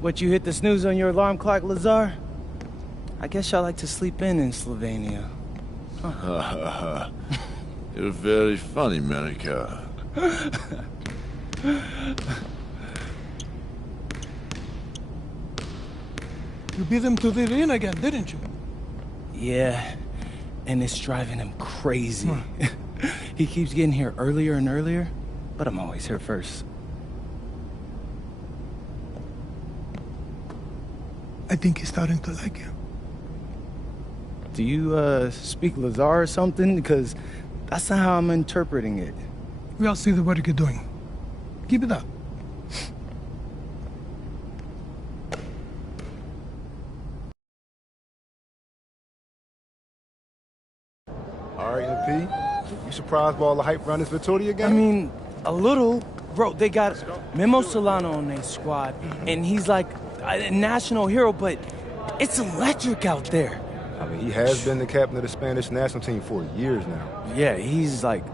What, you hit the snooze on your alarm clock, Lazar? I guess y'all like to sleep in Slovenia. Huh. You're very funny, Monica. You beat him to the ring again, didn't you? Yeah, and it's driving him crazy. He keeps getting here earlier and earlier, but I'm always here first. I think he's starting to like you. Do you, speak Lazar or something? Because that's not how I'm interpreting it. We all see the work you're doing. Keep it up. All right, MP. You surprised by all the hype around this Vittoria game? I mean, a little. Bro, they got Memo Solano on their squad, and he's like a national hero, but it's electric out there. I mean, he has been the captain of the Spanish national team for years now. Yeah, he's like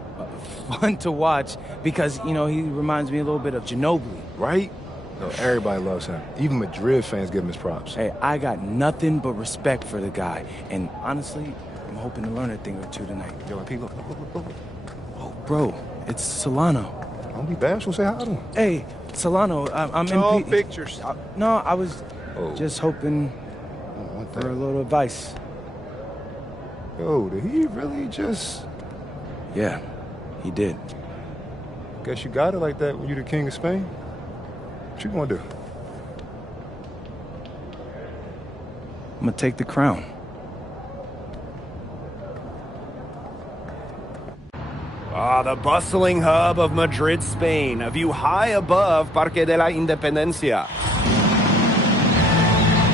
fun to watch because, you know, he reminds me a little bit of Ginobili. Right? No, everybody loves him. Even Madrid fans give him his props. Hey, I got nothing but respect for the guy, and honestly, I'm hoping to learn a thing or two tonight. Yo, MP, look. Oh, bro, it's Solano. Don't be bashful, say hi to him. Hey, Solano, I'm All MP. pictures. No, I was just hoping for a little advice. Yo, did he really just... Yeah, he did. Guess you got it like that when you're the king of Spain. What you gonna do? I'm gonna take the crown. The bustling hub of Madrid, Spain, a view high above Parque de la Independencia.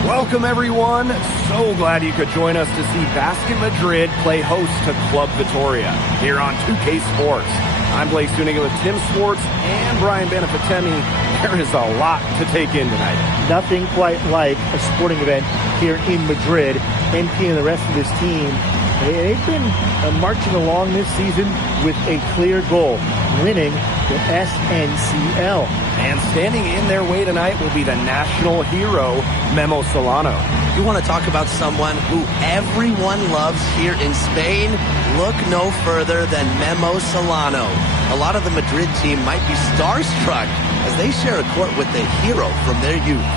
Welcome, everyone. So glad you could join us to see Basket Madrid play host to Club Vittoria here on 2K Sports. I'm Blake Stuniga with Tim Swartz and Brian Benefitemi. There is a lot to take in tonight. Nothing quite like a sporting event here in Madrid. MP and the rest of his team, they've been marching along this season with a clear goal, winning the SNCL. And standing in their way tonight will be the national hero, Memo Solano. You want to talk about someone who everyone loves here in Spain? Look no further than Memo Solano. A lot of the Madrid team might be starstruck as they share a court with the hero from their youth.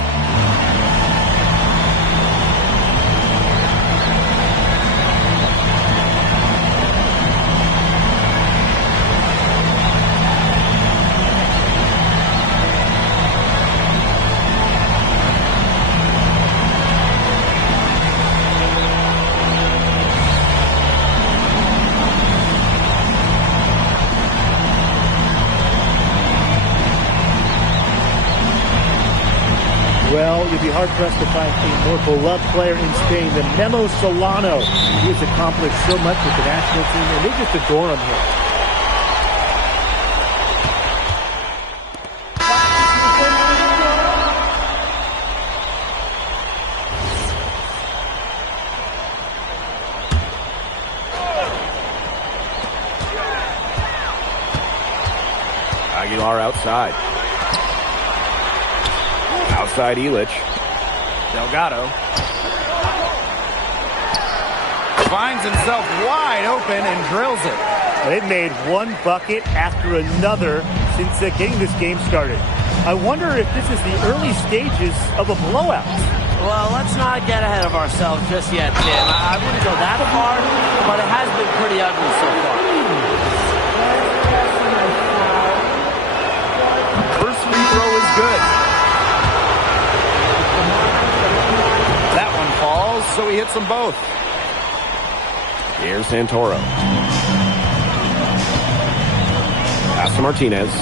Well, you'd be hard-pressed to find a more beloved player in Spain than Memo Solano. He has accomplished so much with the national team, and they just adore him here. Aguilar outside. Outside Illich. Delgado. Finds himself wide open and drills it. They've made one bucket after another since getting this game started. I wonder if this is the early stages of a blowout. Well, let's not get ahead of ourselves just yet, Tim. I wouldn't go that far, but it has been pretty ugly so far. First free throw is good. That one falls, so he hits them both. Here's Santoro. Pass to Martinez.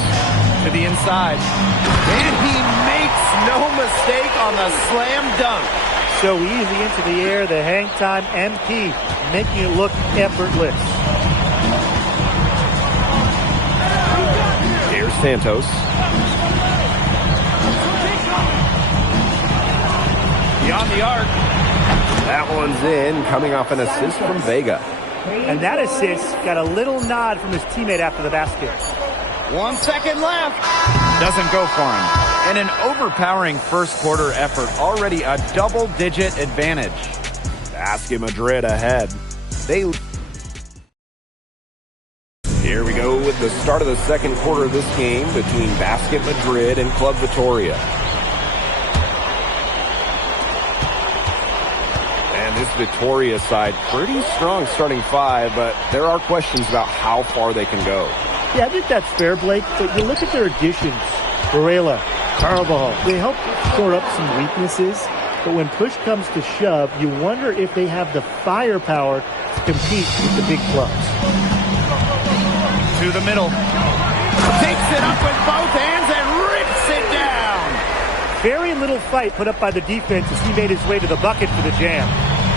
To the inside. And he makes no mistake on the slam dunk. So easy into the air, the hang time MP, making it look effortless. Here's Santos. Beyond the arc. That one's in, coming off an assist from Vega. And that assist got a little nod from his teammate after the basket. 1 second left. Doesn't go for him. And an overpowering first quarter effort, already a double-digit advantage. Basket Madrid ahead. Here we go with the start of the second quarter of this game between Basket Madrid and Club Vitoria. And this Vitoria side, pretty strong starting five, but there are questions about how far they can go. Yeah, I think that's fair, Blake, but you look at their additions. Varela, Carvajal, they help shore up some weaknesses, but when push comes to shove, you wonder if they have the firepower to compete with the big clubs. To the middle. Takes it up with both hands and rips it down. Very little fight put up by the defense as he made his way to the bucket for the jam.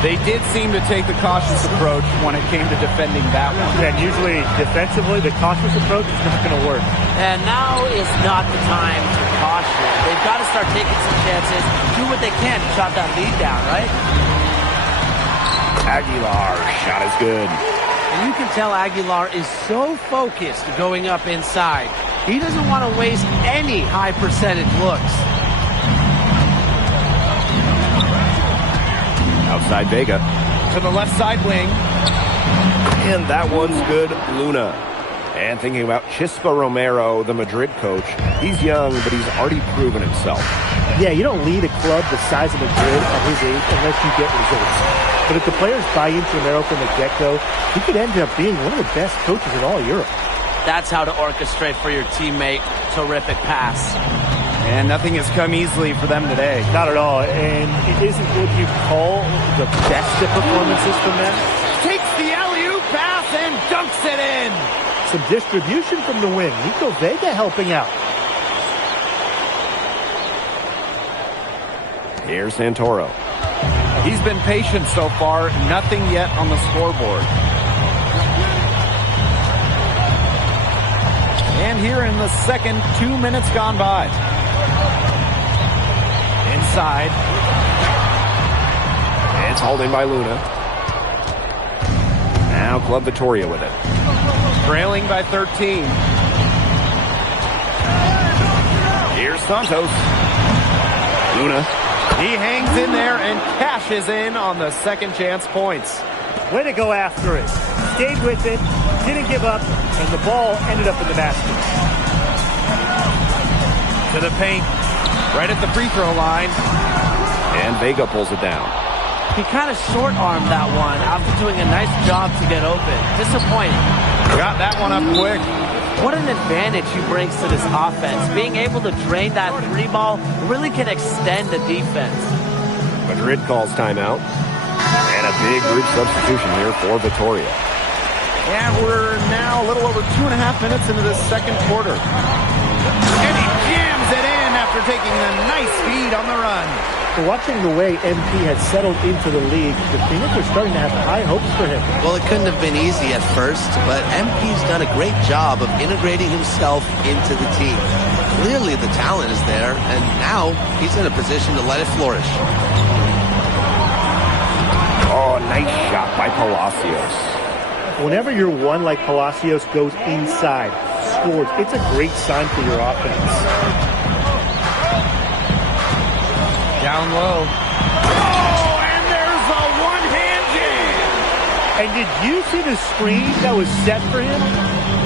They did seem to take the cautious approach when it came to defending that one. And usually, defensively, the cautious approach is not going to work. And now is not the time to caution. They've got to start taking some chances, do what they can to chop that lead down, right? Aguilar, shot is good. And you can tell Aguilar is so focused going up inside. He doesn't want to waste any high percentage looks. Outside Vega. To the left side wing. And that one's good, Luna. And thinking about Chispa Romero, the Madrid coach. He's young, but he's already proven himself. Yeah, you don't lead a club the size of Madrid at his age unless you get results. But if the players buy into Romero from the get-go, he could end up being one of the best coaches in all Europe. That's how to orchestrate for your teammate. Terrific pass. And nothing has come easily for them today. Not at all. And it isn't what you call the best of performances from them. Takes the alley-oop pass and dunks it in. Some distribution from the wing. Nico Vega helping out. Here's Santoro. He's been patient so far. Nothing yet on the scoreboard. And here in the second, 2 minutes gone by. Inside. It's hauled in by Luna. Now Club Vitoria with it. Trailing by 13. Here's Santos. Luna. He hangs in there and cashes in on the second chance points. Way to go after it. Stayed with it, didn't give up, and the ball ended up in the basket. To the paint. Right at the free throw line. And Vega pulls it down. He kind of short-armed that one after doing a nice job to get open. Disappointing. Got that one up quick. What an advantage he brings to this offense. Being able to drain that three ball really can extend the defense. Madrid calls timeout. And a big group substitution here for Vitoria. And we're now a little over 2.5 minutes into this second quarter. And he jams it in after taking a nice feed on the run. Watching the way MP has settled into the league, the Phoenix are starting to have high hopes for him. Well, it couldn't have been easy at first, but MP's done a great job of integrating himself into the team. Clearly the talent is there, and now he's in a position to let it flourish. Oh, nice shot by Palacios. Whenever your one like Palacios goes inside, scores, it's a great sign for your offense. Down low. Oh, and there's a one-hand jam. And did you see the screen that was set for him?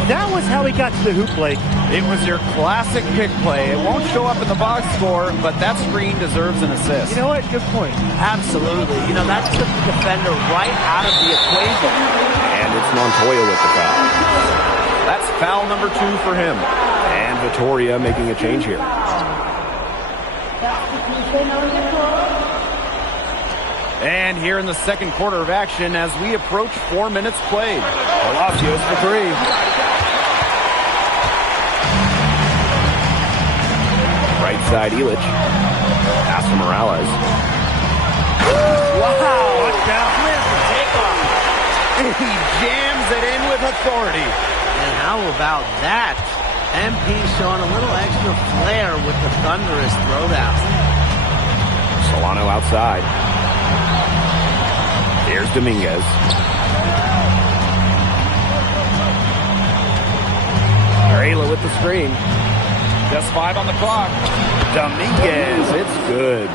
That was how he got to the hoop, Blake. It was your classic pick play. It won't show up in the box score, but that screen deserves an assist. You know what? Good point. Absolutely. You know, that took the defender right out of the equation. And it's Montoya with the foul. That's foul number 2 for him. And Vitoria making a change here. And here in the second quarter of action as we approach 4 minutes played. Palacios for 3. Right side, Illich. Pass to Morales. Wow. Touchdown. Takeoff. And he jams it in with authority. And how about that? MP showing a little extra flair with the thunderous throwdown. Solano outside. Here's Dominguez. Varela with the screen. Just 5 on the clock. Dominguez, it's good.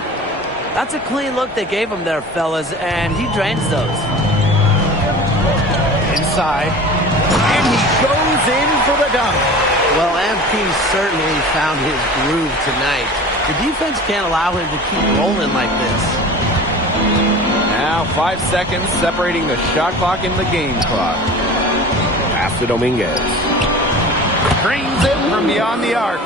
That's a clean look they gave him there, fellas, and he drains those. Inside. And he goes in for the dunk. Well, MP certainly found his groove tonight. The defense can't allow him to keep rolling like this. Now 5 seconds separating the shot clock and the game clock. Pass to Dominguez. Drains it from beyond the arc.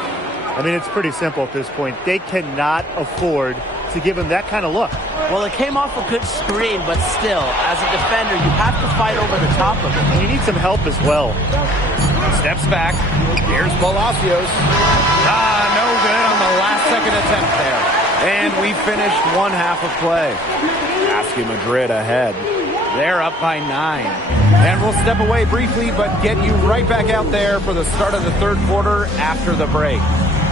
I mean, it's pretty simple at this point. They cannot afford to give him that kind of look. Well, it came off a good screen, but still, as a defender, you have to fight over the top of it. And you need some help as well. Steps back. Here's Palacios. No good on the last second attempt there. And we finished one half of play. Basket Madrid ahead. They're up by 9. And we'll step away briefly, but get you right back out there for the start of the third quarter after the break.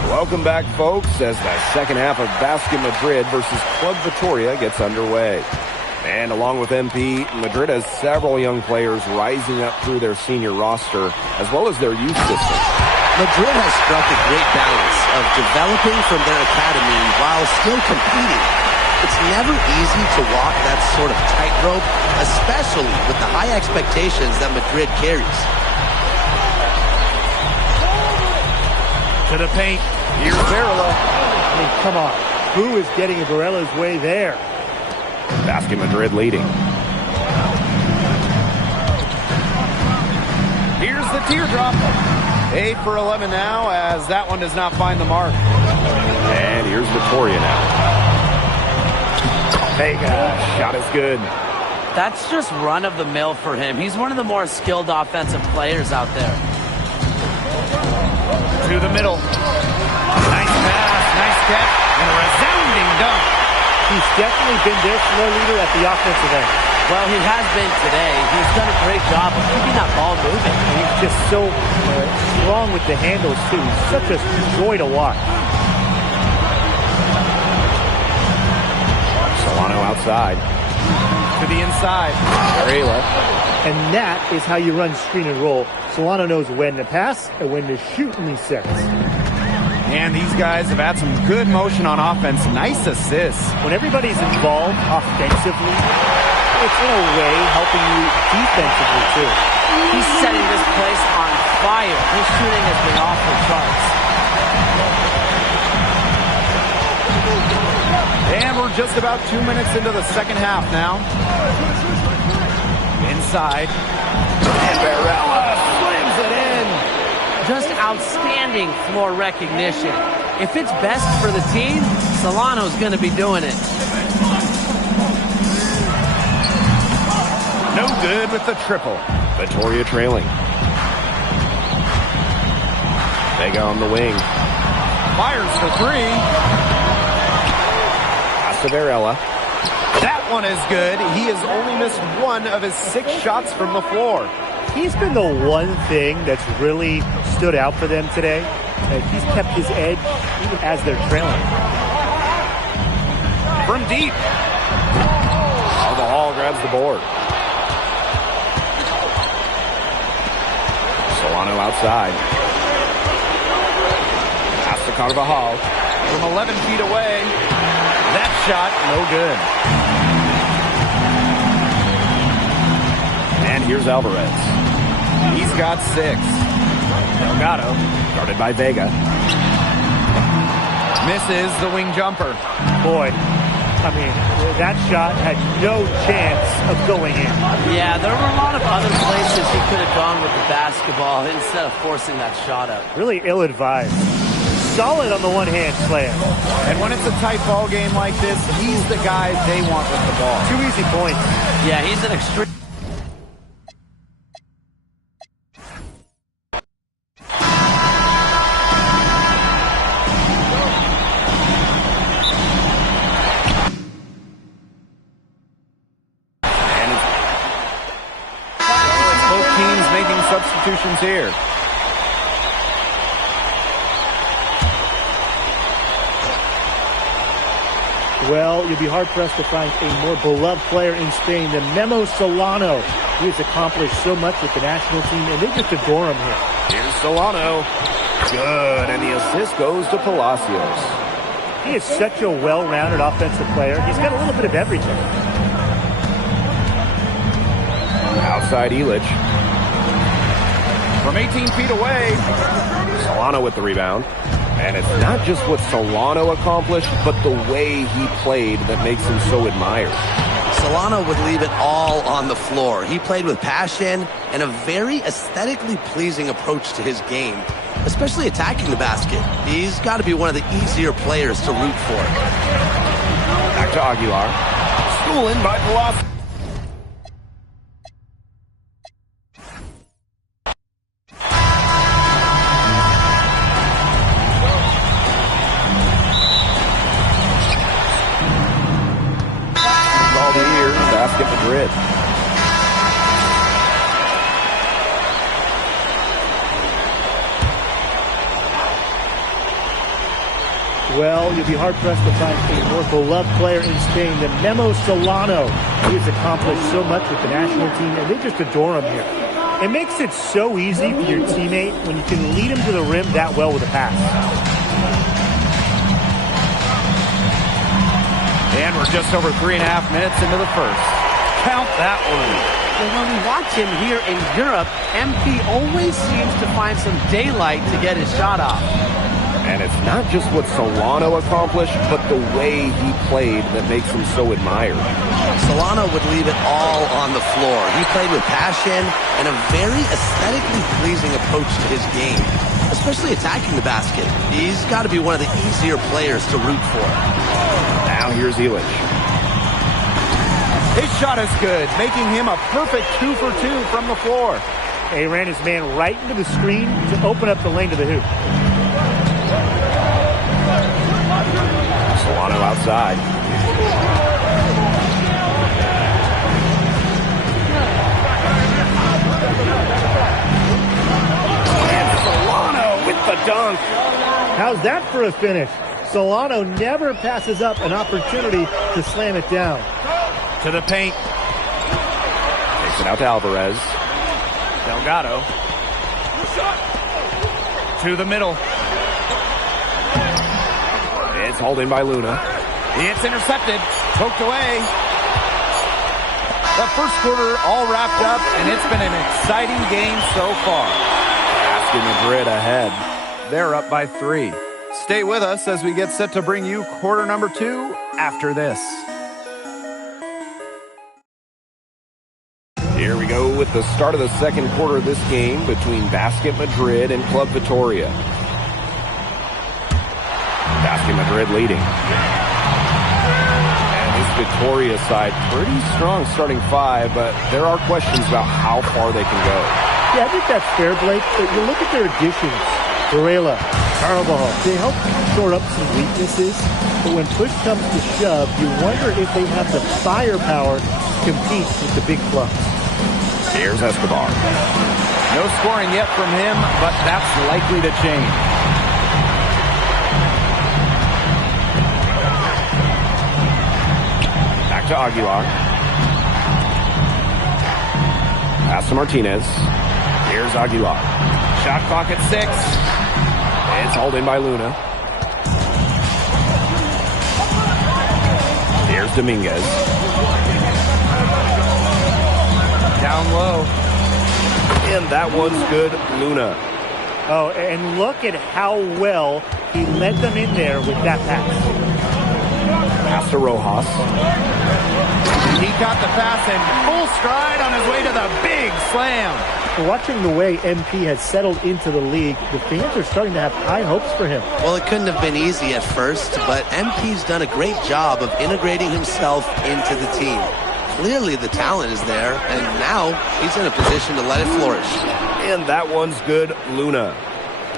Welcome back, folks, as the second half of Basket Madrid versus Club Vitoria gets underway. And along with MP, Madrid has several young players rising up through their senior roster, as well as their youth system. Madrid has struck a great balance of developing from their academy while still competing. It's never easy to walk that sort of tightrope, especially with the high expectations that Madrid carries. To the paint. Here's Varela. I mean, come on. Who is getting Varela's way there? Basket Madrid leading. Here's the teardrop. 8 for 11 now, as that one does not find the mark. And here's Vitoria now. Vega, shot is good. That's just run-of-the-mill for him. He's one of the more skilled offensive players out there. To the middle. Nice pass, nice catch, and a resounding dunk. He's definitely been their floor leader at the offensive end. Well, he has been today. He's done a great job of keeping that ball moving. And he's just so strong with the handles, too. He's such a joy to watch. Solano outside. To the inside. Varela. And that is how you run screen and roll. Solano knows when to pass and when to shoot in these sets. And these guys have had some good motion on offense. Nice assists. When everybody's involved offensively, it's in a way helping you defensively too. He's setting this place on fire. His shooting has been off the charts. And we're just about 2 minutes into the second half now. Inside. And Varela slams it in. Just outstanding floor recognition. If it's best for the team, Solano's going to be doing it. No good with the triple. Vitoria trailing. Vega on the wing. Fires for 3. Pass to Varela. That one is good. He has only missed 1 of his 6 shots from the floor. He's been the one thing that's really stood out for them today. He's kept his edge even as they're trailing. From deep. Oh, the Hall grabs the board. Solano outside. Pass to Carvajal. From 11 feet away. That shot, no good. And here's Alvarez. He's got 6. Delgado, guarded by Vega. Misses the wing jumper. Boy, I mean, that shot had no chance of going in. Yeah, there were a lot of other places he could have gone with the basketball instead of forcing that shot up. Really ill-advised. Solid on the one-hand slam. And when it's a tight ball game like this, he's the guy they want with the ball. 2 easy points. Yeah, he's an extreme. Substitutions here. Well, you'll be hard-pressed to find a more beloved player in Spain than Memo Solano. He has accomplished so much with the national team, and they just adore him here. Here's Solano. Good, and the assist goes to Palacios. He is such a well-rounded offensive player. He's got a little bit of everything. Outside Illich. From 18 feet away. Solano with the rebound. And it's not just what Solano accomplished, but the way he played that makes him so admired. Solano would leave it all on the floor. He played with passion and a very aesthetically pleasing approach to his game, especially attacking the basket. He's got to be one of the easier players to root for. Back to Aguilar. Stolen by Palacios. All the years, Basket Madrid. Well, you'll be hard-pressed to find a more beloved player in Spain than Memo Solano. He has accomplished so much with the national team, and they just adore him here. It makes it so easy for your teammate when you can lead him to the rim that well with a pass. And we're just over 3.5 minutes into the first. Count that one. And when we watch him here in Europe, MP always seems to find some daylight to get his shot off. And it's not just what Solano accomplished, but the way he played that makes him so admired. Solano would leave it all on the floor. He played with passion and a very aesthetically pleasing approach to his game, especially attacking the basket. He's got to be one of the easier players to root for. Now here's Illich. His shot is good, making him a perfect 2 for 2 from the floor. He ran his man right into the screen to open up the lane to the hoop. Solano outside. And Solano with the dunk. How's that for a finish? Solano never passes up an opportunity to slam it down. To the paint. Takes it out to Alvarez. Delgado. To the middle. It's hauled in by Luna. It's intercepted. Poked away. The first quarter all wrapped up, and it's been an exciting game so far. Basket Madrid ahead. They're up by 3. Stay with us as we get set to bring you quarter number 2 after this. Here we go with the start of the second quarter of this game between Basket Madrid and Club Vitoria. Basket Madrid leading. And this Vitoria side pretty strong starting 5, but there are questions about how far they can go. Yeah, I think that's fair, Blake, but you look at their additions. Varela, Carbajal, they help shore up some weaknesses, but when push comes to shove, you wonder if they have the firepower to compete with the big clubs. Here's Escobar. No scoring yet from him, but that's likely to change. Back to Aguilar. Pass to Martinez. Here's Aguilar. Shot clock at 6. It's hauled in by Luna. Here's Dominguez. Down low. And that one's good, Luna. Oh, and look at how well he led them in there with that pass. Pass to Rojas. He got the pass in full stride on his way to the big slam. Watching the way MP has settled into the league, the fans are starting to have high hopes for him. Well, it couldn't have been easy at first, but MP's done a great job of integrating himself into the team. Clearly the talent is there, and now he's in a position to let it flourish. And that one's good, Luna.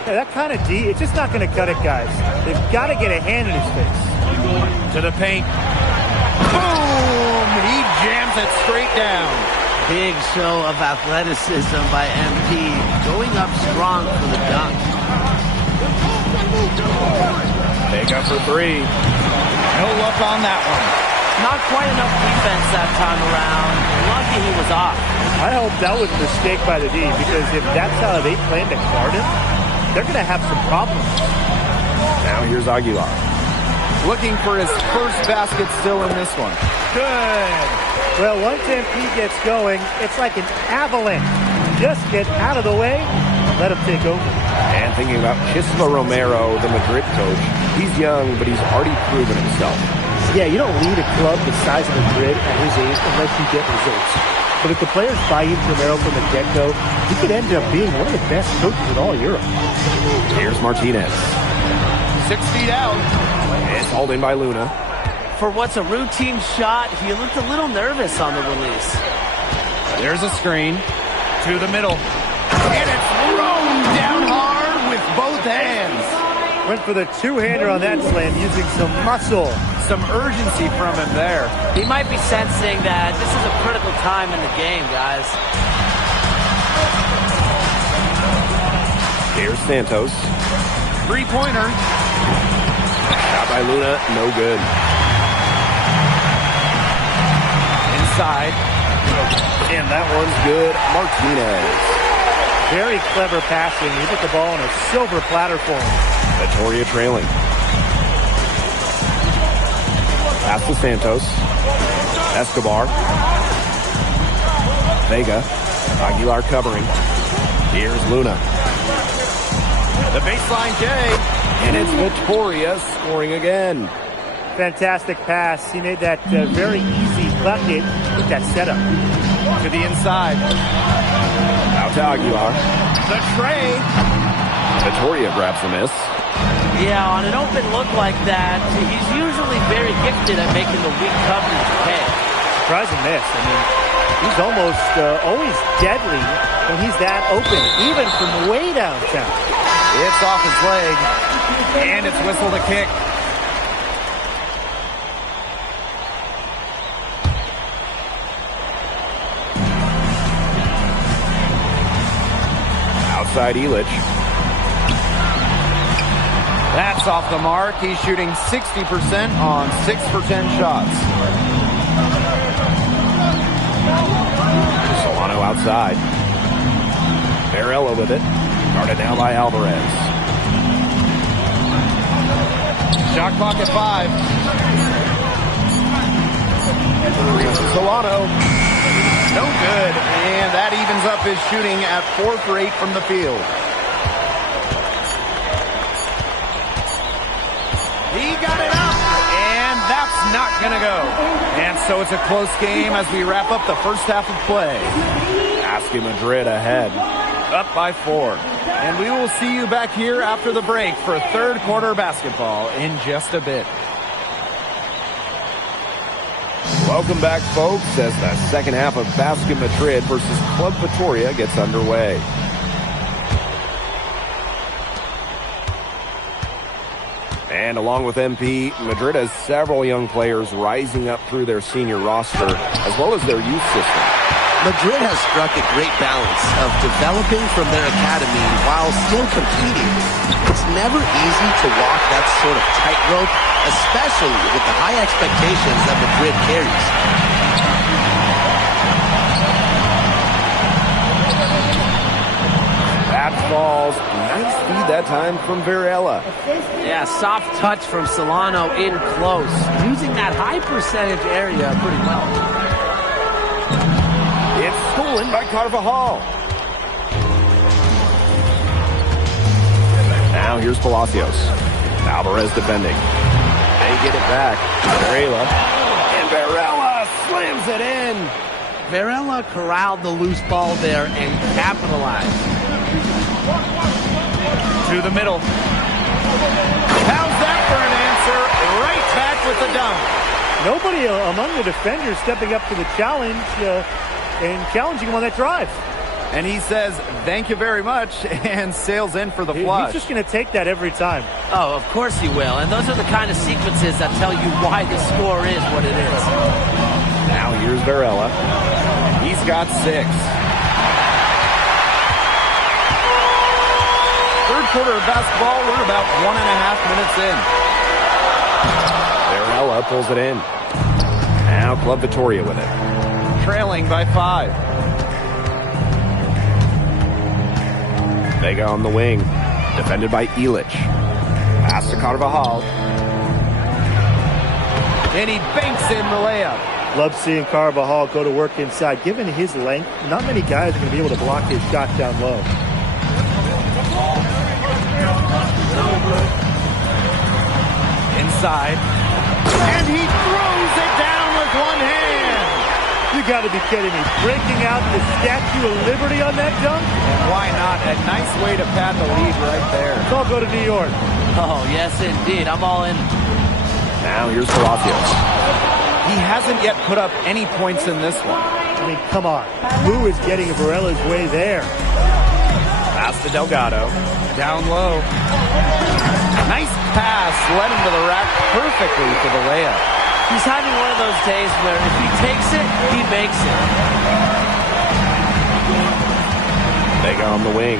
Yeah, that kind of D, it's just not going to cut it, guys. They've got to get a hand in his face. To the paint. Boom! He jams it straight down. Big show of athleticism by MP, going up strong for the dunk. Take up for 3. No luck on that one. Not quite enough defense that time around. Lucky he was off. I hope that was a mistake by the D, because if that's how they plan to guard him, they're going to have some problems. Now here's Aguilar. Looking for his first basket still in this one. Good. Well, once MP gets going, it's like an avalanche. Just get out of the way, let him take over. And thinking about Chisla Romero, the Madrid coach, he's young, but he's already proven himself. Yeah, you don't lead a club the size of Madrid at his age unless you get results. But if the players buy into Romero from the get-go, he could end up being one of the best coaches in all Europe. Here's Martinez. 6 feet out. It's hauled in by Luna. For what's a routine shot, he looked a little nervous on the release. There's a screen to the middle. And it's thrown down hard with both hands. Went for the two-hander on that slam using some muscle. Some urgency from him there. He might be sensing that this is a critical time in the game, guys. Here's Santos. Three-pointer. Shot by Luna, no good. Inside. And that one's good. Martinez. Very clever passing. He put the ball on a silver platter for him. Vitoria trailing. Pass to Santos. Escobar. Vega. Aguilar covering. Here's Luna. The baseline J. And it's Vitoria scoring again. Fantastic pass. He made that very easy bucket with that setup. To the inside. Out to Aguilar. The tray. Vitoria grabs the miss. Yeah, on an open look like that, he's usually very gifted at making the weak coverage pay. Surprising miss. I mean, he's almost always deadly when he's that open, even from way downtown. It's off his leg. And it's whistled a kick. Outside Illich. That's off the mark. He's shooting 60% on 6 for 10 shots. Solano outside. Varela with it. Guarded now by Alvarez. Shot clock at 5. Solano. No good. And that evens up his shooting at 4 for 8 from the field. He got it up. And that's not going to go. And so it's a close game as we wrap up the first half of play. Asking Madrid ahead. Up by 4. And we will see you back here after the break for third quarter basketball in just a bit. Welcome back, folks, as the second half of Basket Madrid versus Club Vitoria gets underway. And along with MP, Madrid has several young players rising up through their senior roster, as well as their youth system. Madrid has struck a great balance of developing from their academy while still competing. It's never easy to walk that sort of tightrope, especially with the high expectations that Madrid carries. That falls. Nice feed that time from Varela. Yeah, soft touch from Solano in close, using that high percentage area pretty well. It's stolen by Carvajal. Now here's Palacios. Alvarez defending. They get it back. Varela. And Varela slams it in. Varela corralled the loose ball there and capitalized. To the middle. How's that for an answer? Right back with the dunk. Nobody among the defenders stepping up to the challenge and challenging him on that drive. And he says, thank you very much, and sails in for the flush. He's just going to take that every time. Oh, of course he will. And those are the kind of sequences that tell you why the score is what it is. Now here's Varela. He's got 6. Third quarter of basketball, we're about 1.5 minutes in. Varela pulls it in. Now Club Vitoria with it. Trailing by 5. Vega on the wing. Defended by Illich. Pass to Carvajal. And he banks in the layup. Love seeing Carvajal go to work inside. Given his length, not many guys are going to be able to block his shot down low. Inside. And he throws it down with one hand. You got to be kidding me. Breaking out the Statue of Liberty on that dunk? And why not? A nice way to pad the lead right there. Let's all go to New York. Oh, yes, indeed. I'm all in. Now here's Palacios. He hasn't yet put up any points in this one. I mean, come on. Who is getting Varela's way there? Pass to Delgado. Down low. Nice pass. Led him to the rack perfectly for the layup. He's having one of those days where if he takes it, he makes it. Vega on the wing.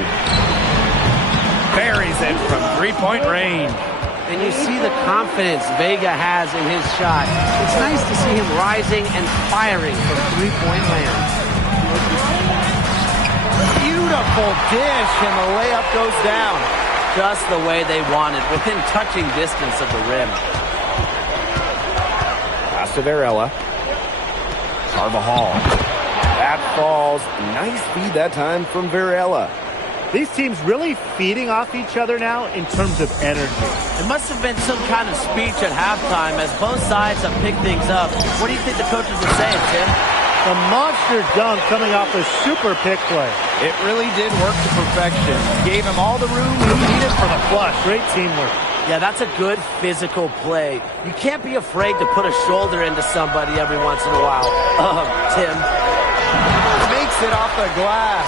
Buries it from three-point range. And you see the confidence Vega has in his shot. It's nice to see him rising and firing from three-point land. Beautiful dish, and the layup goes down. Just the way they wanted, within touching distance of the rim. Pass to Varela. Carvajal. That falls. Nice feed that time from Varela. These teams really feeding off each other now in terms of energy. It must have been some kind of speech at halftime as both sides have picked things up. What do you think the coaches are saying, Tim? A monster dunk coming off a super pick play. It really did work to perfection. Gave him all the room he needed for the flush. Great teamwork. Yeah, that's a good physical play. You can't be afraid to put a shoulder into somebody every once in a while. Tim. Makes it off the glass.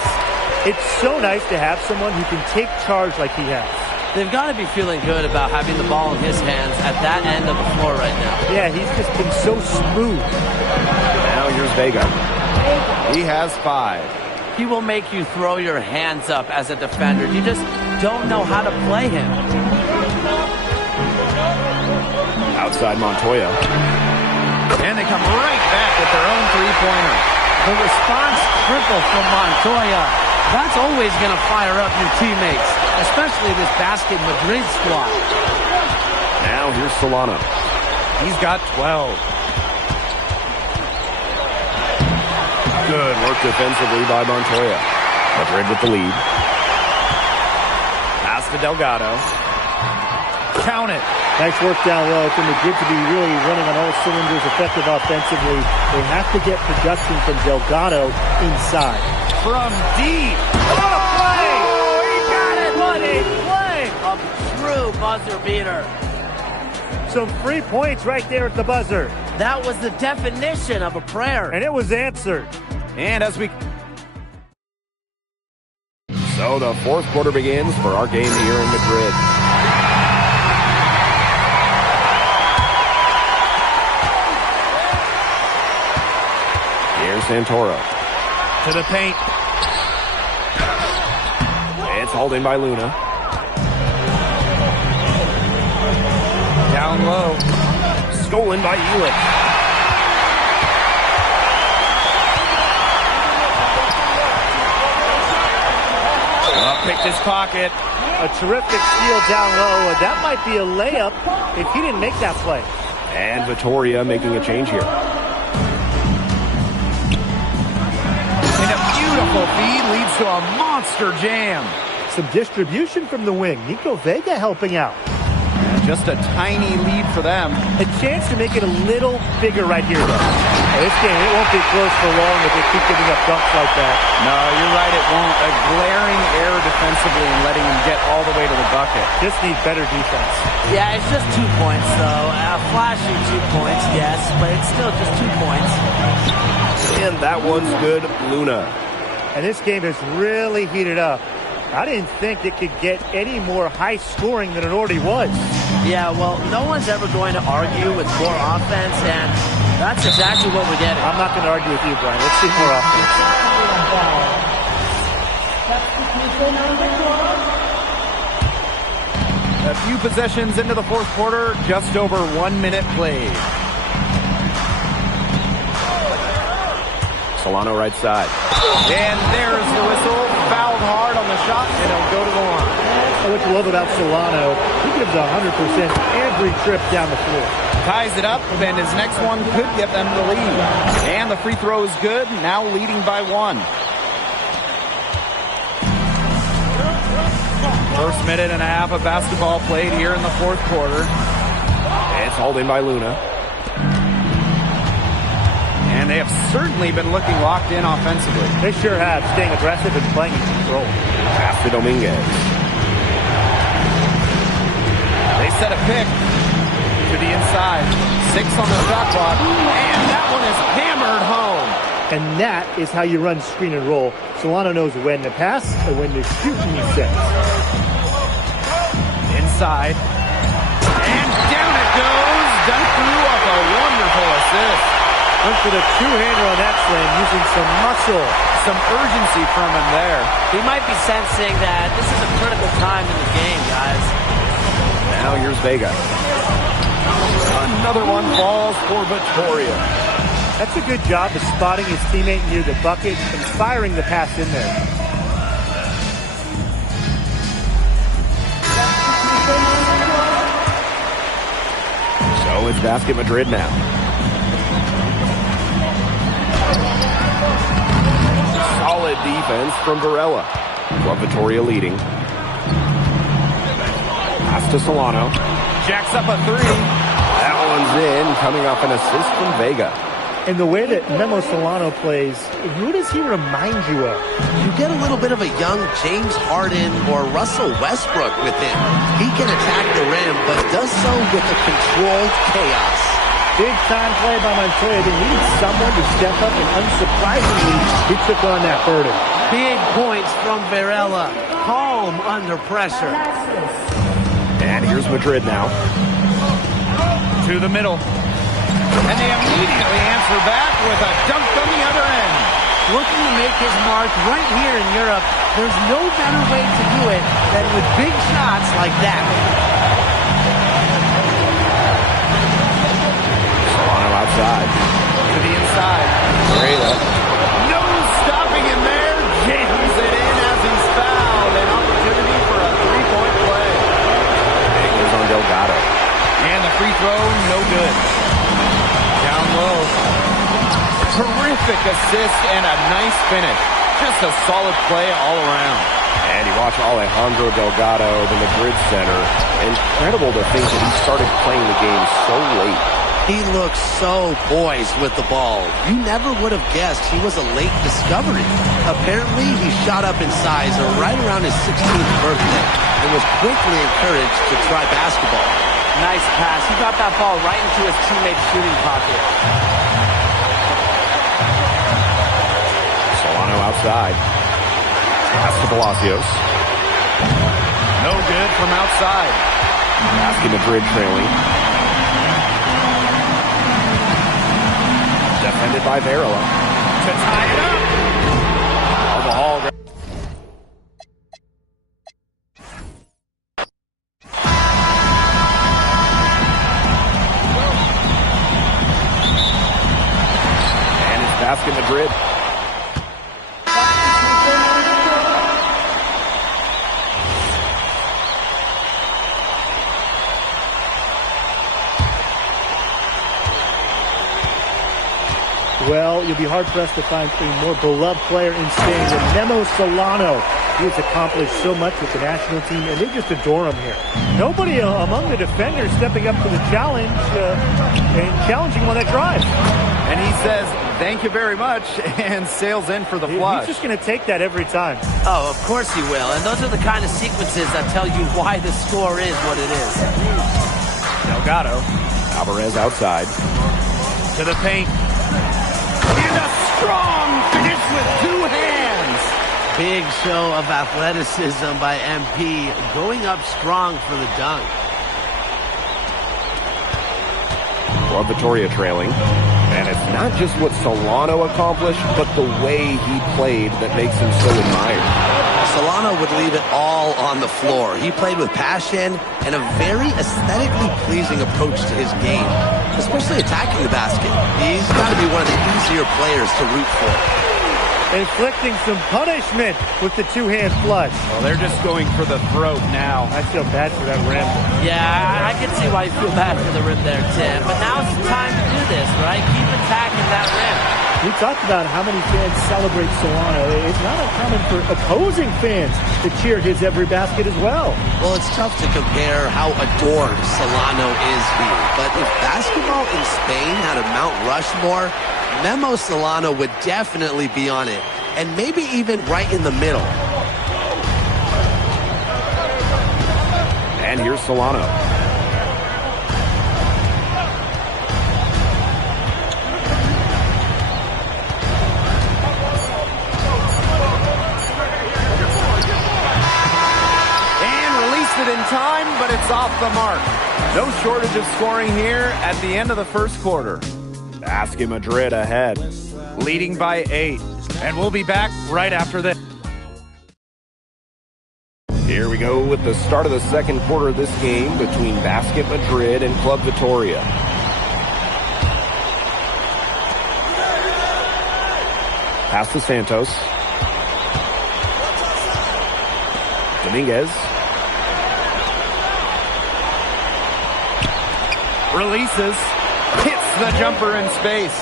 It's so nice to have someone who can take charge like he has. They've got to be feeling good about having the ball in his hands at that end of the floor right now. Yeah, he's just been so smooth. Now here's Vega. He has 5. He will make you throw your hands up as a defender. You just don't know how to play him. Outside Montoya. And they come right back with their own three-pointer. The response triple from Montoya. That's always going to fire up your teammates, especially this Basket Madrid squad. Now here's Solano. He's got 12. Good work defensively by Montoya. Madrid with the lead. Pass to Delgado. Count it. Nice work down low for Madrid to be really running on all cylinders, effective offensively. They have to get production from Delgado inside. From deep. What a play! Oh, he got it! What a play! A true buzzer beater. Some free points right there at the buzzer. That was the definition of a prayer. And it was answered. And as we... So the fourth quarter begins for our game here in Madrid. Here's Santoro. To the paint. It's hauled in by Luna. Down low. Stolen by Illich. Picked his pocket. A terrific steal down low. That might be a layup if he didn't make that play. And Vittoria making a change here. And a beautiful feed leads to a monster jam. Some distribution from the wing. Nico Vega helping out. Just a tiny lead for them. A chance to make it a little bigger right here, though. This game, it won't be close for long if they keep giving up dunks like that. No, you're right, it won't. A glaring error defensively and letting him get all the way to the bucket. Just need better defense. Yeah, it's just 2 points, though. Flashy 2 points, yes, but it's still just 2 points. And that one's good, Luna. And this game has really heated up. I didn't think it could get any more high scoring than it already was. Yeah, well, no one's ever going to argue with more offense, and that's exactly what we're getting. I'm not going to argue with you, Brian. Let's see more offense. A few possessions into the fourth quarter, just over 1 minute played. Solano right side. And there's the whistle. Fouled hard on the shot, and it'll go to the line. what you love about Solano, he gives 100% every trip down the floor. Ties it up, and his next one could get them the lead. And the free throw is good, now leading by 1. First minute and a half of basketball played here in the fourth quarter. It's hauled in by Luna. And they have certainly been looking locked in offensively. They sure have, staying aggressive and playing in control. Pass to Dominguez. They set a pick to the inside. 6 on the shot clock, and that one is hammered home. And that is how you run screen and roll. Solano knows when to pass and when to shoot in these sets. Inside. And down it goes. Dunked through off a wonderful assist. Went for the two-hander on that slam, using some muscle. Some urgency from him there. He might be sensing that this is a critical time in the game, guys. Now here's Vega. Another one falls for Victoria. That's a good job of spotting his teammate near the bucket and firing the pass in there. So it's Basket Madrid now. Solid defense from Varela. Club Victoria leading. Pass to Solano. Jacks up a 3. That one's in, coming off an assist from Vega. And the way that Memo Solano plays, who does he remind you of? You get a little bit of a young James Harden or Russell Westbrook with him. He can attack the rim, but does so with a controlled chaos. Big time play by Montoya. They needed someone to step up, and unsurprisingly, he took on that burden. Big points from Varela. Calm under pressure. And here's Madrid now. To the middle. And they immediately answer back with a dunk on the other end. Looking to make his mark right here in Europe. There's no better way to do it than with big shots like that. Solano outside. To the inside. Varela. No stopping him there. Jams it in as he's fouled. An opportunity for a three-point play. Angles on Delgado. And the free throw, no good. Down low. Terrific assist and a nice finish. Just a solid play all around. And you watch Alejandro Delgado, the Madrid center. Incredible to think that he started playing the game so late. He looks so poised with the ball. You never would have guessed he was a late discovery. Apparently, he shot up in size right around his 16th birthday and was quickly encouraged to try basketball. Nice pass. He got that ball right into his teammate's shooting pocket. Solano outside. Pass to Palacios. No good from outside. Basket Madrid trailing. Defended by Varela. To tie it up. The Hall. And it's Basket Madrid. Well, you'll be hard-pressed to find a more beloved player in Spain than Memo Solano. He has accomplished so much with the national team, and they just adore him here. Nobody among the defenders stepping up to the challenge and challenging one that drives. And he says, thank you very much, and sails in for the flush. He's just going to take that every time. Oh, of course he will. And those are the kind of sequences that tell you why the score is what it is. Delgado. Alvarez outside. To the paint. And a strong finish with two hands. Big show of athleticism by MP, going up strong for the dunk. Club Victoria trailing. And it's not just what Solano accomplished, but the way he played that makes him so admired. Solano would leave it all on the floor. He played with passion and a very aesthetically pleasing approach to his game, especially attacking the basket. He's got to be one of the easier players to root for. inflicting some punishment with the two-hand flush. Well, they're just going for the throat now. I feel bad for that rim. Yeah, I can see why you feel bad for the rim there, Tim. But now's the time to do this, right? Keep attacking that rim. We talked about how many fans celebrate Solano. It's not uncommon for opposing fans to cheer his every basket as well. Well, it's tough to compare how adored Solano is here. But if basketball in Spain had a Mount Rushmore, Memo Solano would definitely be on it. And maybe even right in the middle. And here's Solano. It in time, but it's off the mark. No shortage of scoring here at the end of the first quarter. Basket Madrid ahead, leading by 8. And we'll be back right after this. Here we go with the start of the second quarter of this game between Basket Madrid and Club Vitoria. Pass to Santos. Dominguez. Releases, hits the jumper in space.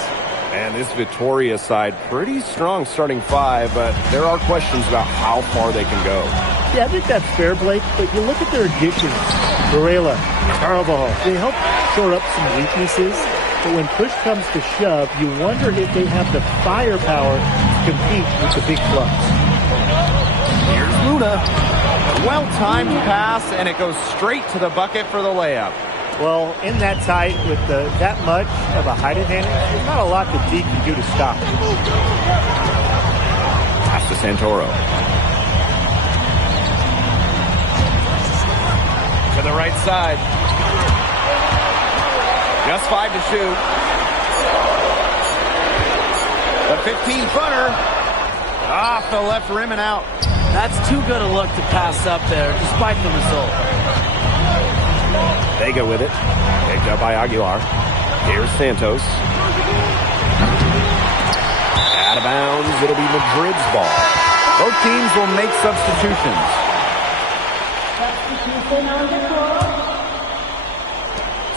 And this Vitoria side, pretty strong starting 5, but there are questions about how far they can go. Yeah, I think that's fair, Blake, but you look at their additions. Varela, Carvajal, they help shore up some weaknesses, but when push comes to shove, you wonder if they have the firepower to compete with the big clubs. Here's Luna. Well-timed pass, and it goes straight to the bucket for the layup. Well, in that tight with that much of a height advantage, there's not a lot that D can do to stop. Pass to Santoro. To the right side. Just 5 to shoot. The 15-footer. Off the left rim and out. That's too good a look to pass up there, despite the result. They go with it. Picked up by Aguilar. Here's Santos. Out of bounds. It'll be Madrid's ball. Both teams will make substitutions.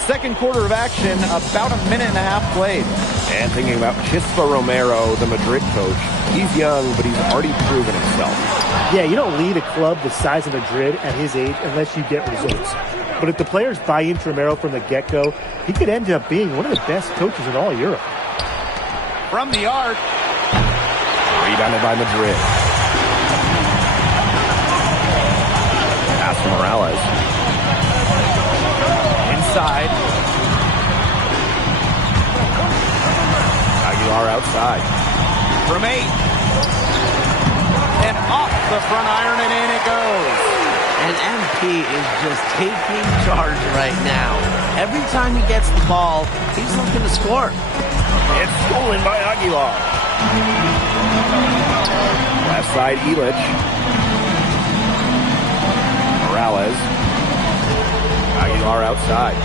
Second quarter of action, about a minute and a half played. And thinking about Chispa Romero, the Madrid coach. He's young, but he's already proven himself. Yeah, you don't lead a club the size of Madrid at his age unless you get results. But if the players buy into Romero from the get-go, he could end up being one of the best coaches in all Europe. From the arc. Rebounded by Madrid. Pass to Morales. Inside. Aguilar outside. From 8. And off the front iron and in it goes. And MP is just taking charge right now. Every time he gets the ball, he's looking to score. It's stolen by Aguilar. Left side, Illich. Morales. Aguilar outside.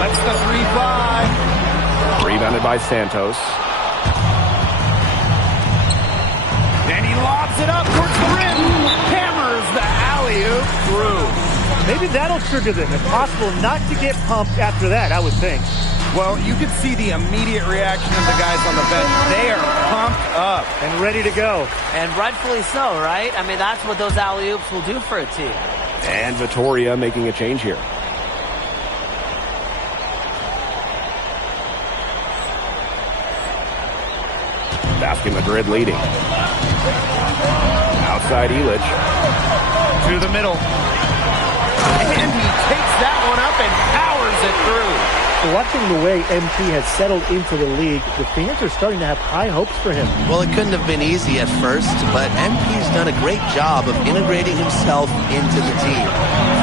Lets the 3 fly. Rebounded by Santos. And he lobs it up towards the rim. Hammers the alley-oop through. Maybe that'll trigger them. Impossible not to get pumped after that, I would think. Well, you could see the immediate reaction of the guys on the bench. They are pumped up. And ready to go. And rightfully so, right? I mean, that's what those alley-oops will do for a team. And Vitoria making a change here. Basket Madrid leading. Outside Illich. To the middle. And he takes that one up and powers it through. Watching the way MP has settled into the league, the fans are starting to have high hopes for him. Well, it couldn't have been easy at first, but MP's done a great job of integrating himself into the team.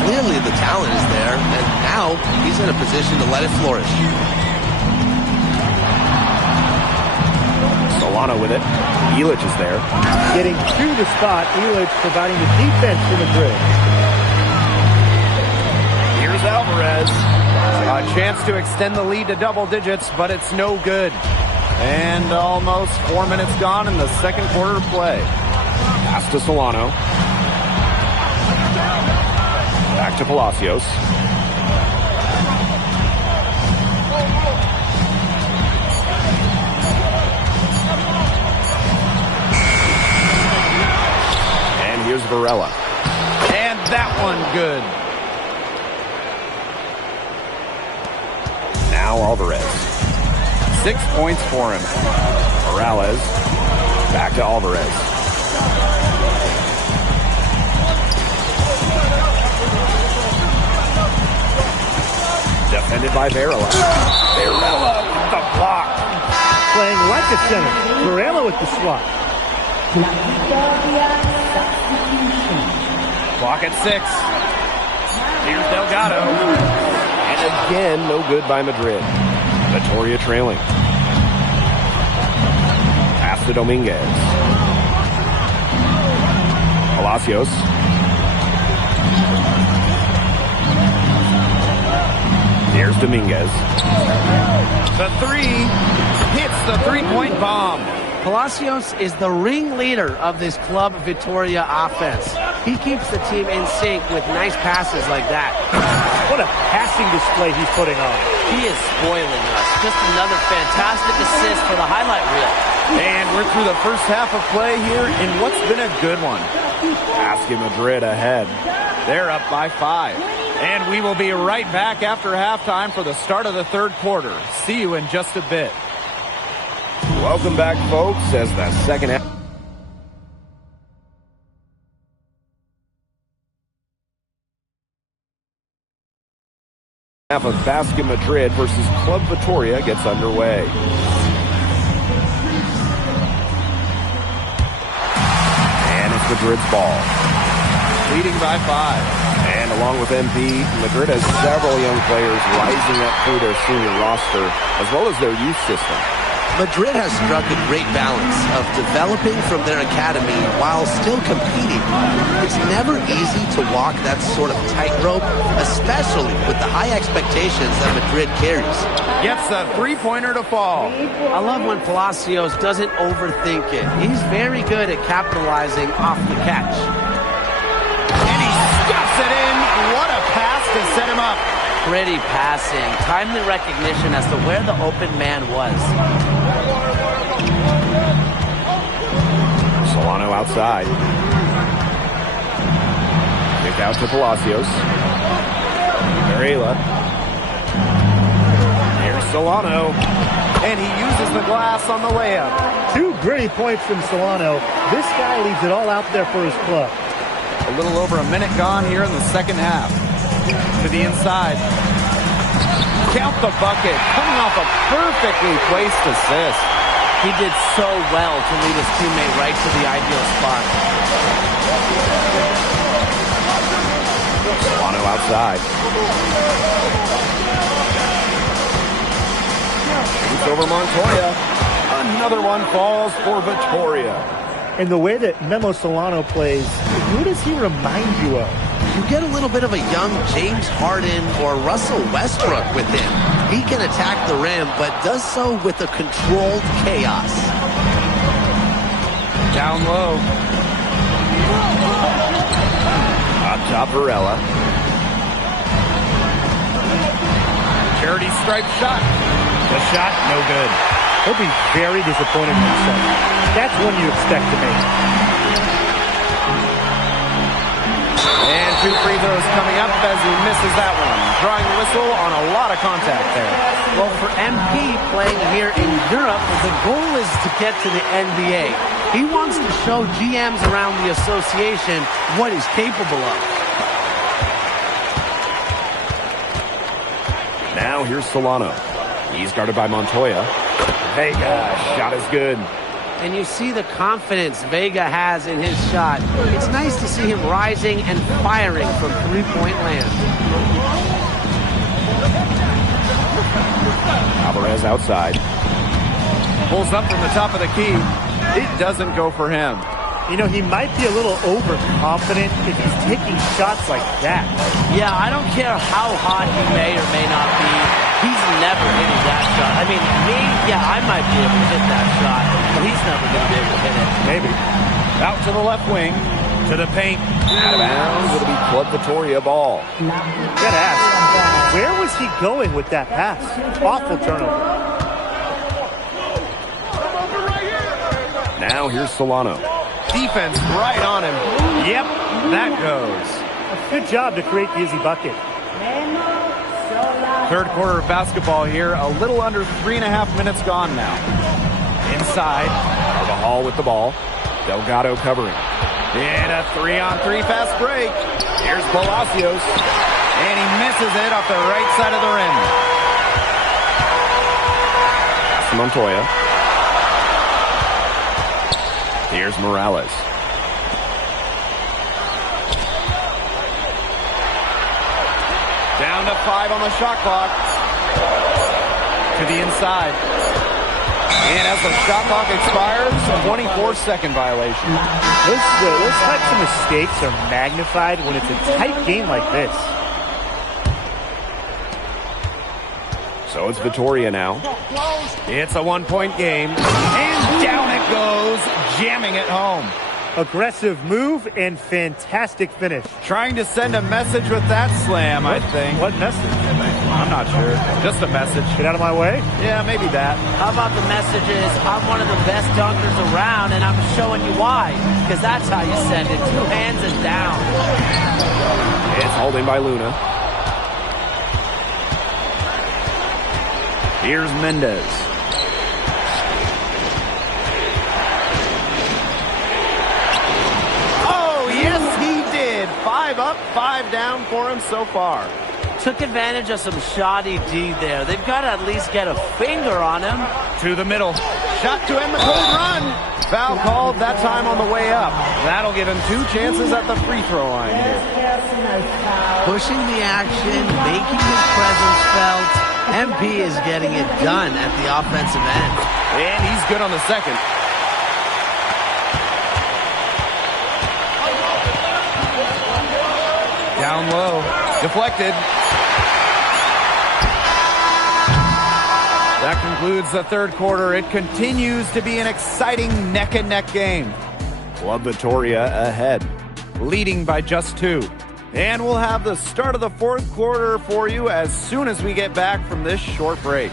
Clearly the talent is there, and now he's in a position to let it flourish. Solano with it. Illich is there. Getting to the spot, Illich providing the defense for Madrid. Here's Alvarez. A chance to extend the lead to double digits, but it's no good. And almost 4 minutes gone in the second quarter of play. Pass to Solano. Back to Palacios. And here's Varela. And that one good. Now Alvarez. 6 points for him. Morales. Back to Alvarez. Defended by Varela. Varela with the block. Playing like a center. Varela with the swat. Clock at 6. Here's Delgado. And again, no good by Madrid. Vitoria trailing. Pass to Dominguez. Palacios. Here's Dominguez. The three hits the three-point bomb. Palacios is the ringleader of this Club Vitoria offense. He keeps the team in sync with nice passes like that. What a passing display he's putting on. He is spoiling us. Just another fantastic assist for the highlight reel. And we're through the first half of play here in what's been a good one. Asking Madrid ahead. They're up by 5. And we will be right back after halftime for the start of the third quarter. See you in just a bit. Welcome back, folks, as the second half of Basket Madrid versus Club Vitoria gets underway. And it's Madrid's ball. Leading by 5. And along with MP, Madrid has several young players rising up through their senior roster, as well as their youth system. Madrid has struck a great balance of developing from their academy while still competing. It's never easy to walk that sort of tightrope, especially with the high expectations that Madrid carries. Gets the three-pointer to fall. I love when Palacios doesn't overthink it. He's very good at capitalizing off the catch. And he stuffs it in. What a pass to set him up. Pretty passing. Timely recognition as to where the open man was. Solano outside. Kick out to Palacios. Varela. Here's Solano. And he uses the glass on the layup. 2 gritty points from Solano. This guy leaves it all out there for his club. A little over a minute gone here in the second half. To the inside. Count the bucket. Coming off a perfectly placed assist. He did so well to lead his teammate right to the ideal spot. Solano outside. Shoots over Montoya. Another one falls for Vitoria. And the way that Memo Solano plays, who does he remind you of? You get a little bit of a young James Harden or Russell Westbrook with him. He can attack the rim, but does so with a controlled chaos. Down low. Up top, Varela. Charity stripe shot. The shot, no good. He'll be very disappointed in himself. That's one you expect to make. And 2 free throws coming up as he misses that one. Drawing the whistle on a lot of contact there. Well, for MP playing here in Europe, the goal is to get to the NBA. He wants to show GMs around the association what he's capable of. Now here's Solano. He's guarded by Montoya. Vega, shot is good. And you see the confidence Vega has in his shot. It's nice to see him rising and firing from three-point land. Alvarez outside. Pulls up from the top of the key. It doesn't go for him. You know, he might be a little overconfident if he's taking shots like that. Yeah, I don't care how hot he may or may not be. He's never hitting that shot. I mean, me, yeah, I might be able to hit that shot, but he's never going to be able to hit it. Maybe. Out to the left wing, to the paint. Out of bounds, it'll be Club Vittoria ball. Gotta ask, where was he going with that pass? Awful turnover. Now here's Solano. Defense right on him. Yep, that goes. Good job to create the easy bucket. Third quarter of basketball here. A little under 3.5 minutes gone now. Inside. Carvajal with the ball. Delgado covering. In a 3-on-3 fast break. Here's Palacios. And he misses it off the right side of the rim. Montoya. Here's Morales. Down to 5 on the shot clock. To the inside. And as the shot clock expires, a 24-second violation. Those types of mistakes are magnified when it's a tight game like this. So it's Vittoria now. It's a 1-point game. And down it goes, jamming it home. Aggressive move and fantastic finish. Trying to send a message with that slam, I think. What message? I'm not sure. Just a message. Get out of my way? Yeah, maybe that. How about the message is, I'm one of the best dunkers around, and I'm showing you why. Because that's how you send it. 2 hands and down. It's holding by Luna. Here's Mendez. Oh, yes, he did. 5 up, 5 down for him so far. Took advantage of some shoddy D there. They've got to at least get a finger on him. To the middle. Shot to end the cold run. Foul called that time on the way up. That'll give him 2 chances at the free throw line here. Pushing the action, making his presence felt. MP is getting it done at the offensive end. And he's good on the second. Down low. Deflected. That concludes the third quarter. It continues to be an exciting neck-and-neck game. Club Vittoria ahead. Leading by just 2. And we'll have the start of the fourth quarter for you as soon as we get back from this short break.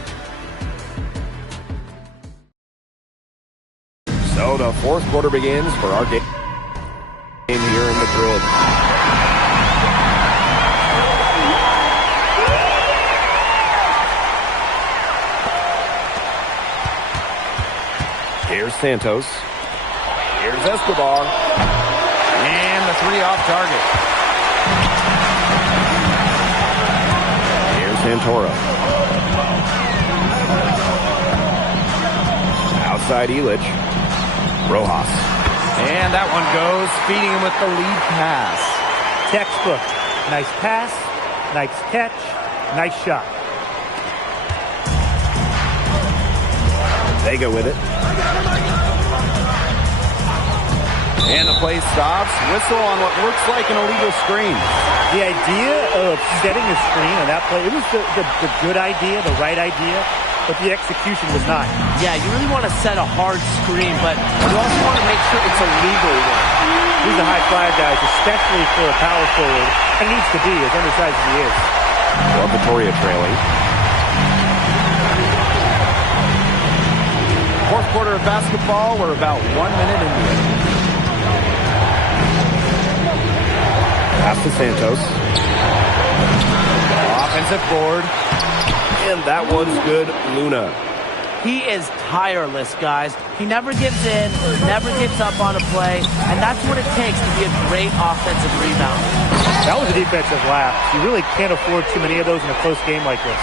So the fourth quarter begins for our game here in Madrid. Here's Santos. Here's Escobar. And the 3 off target. Here's Santoro. Outside Illich. Rojas. And that one goes, feeding him with the lead pass. Textbook. Nice pass, nice catch, nice shot. They go with it. And the play stops. Whistle on what looks like an illegal screen. The idea of setting a screen on that play, it was the good idea, the right idea, but the execution was not. Yeah, you really want to set a hard screen, but you also want to make sure it's a legal one. He's a high flyer, guys, especially for a power forward. And needs to be, as undersized as he is. Well, Vittoria trailing. Fourth quarter of basketball, we're about 1 minute into it. Pass to Santos. Offensive board. And that one's good, Luna. He is tireless, guys. He never gives in, never gives up on a play, and that's what it takes to be a great offensive rebounder. That was a defensive lapse. You really can't afford too many of those in a close game like this.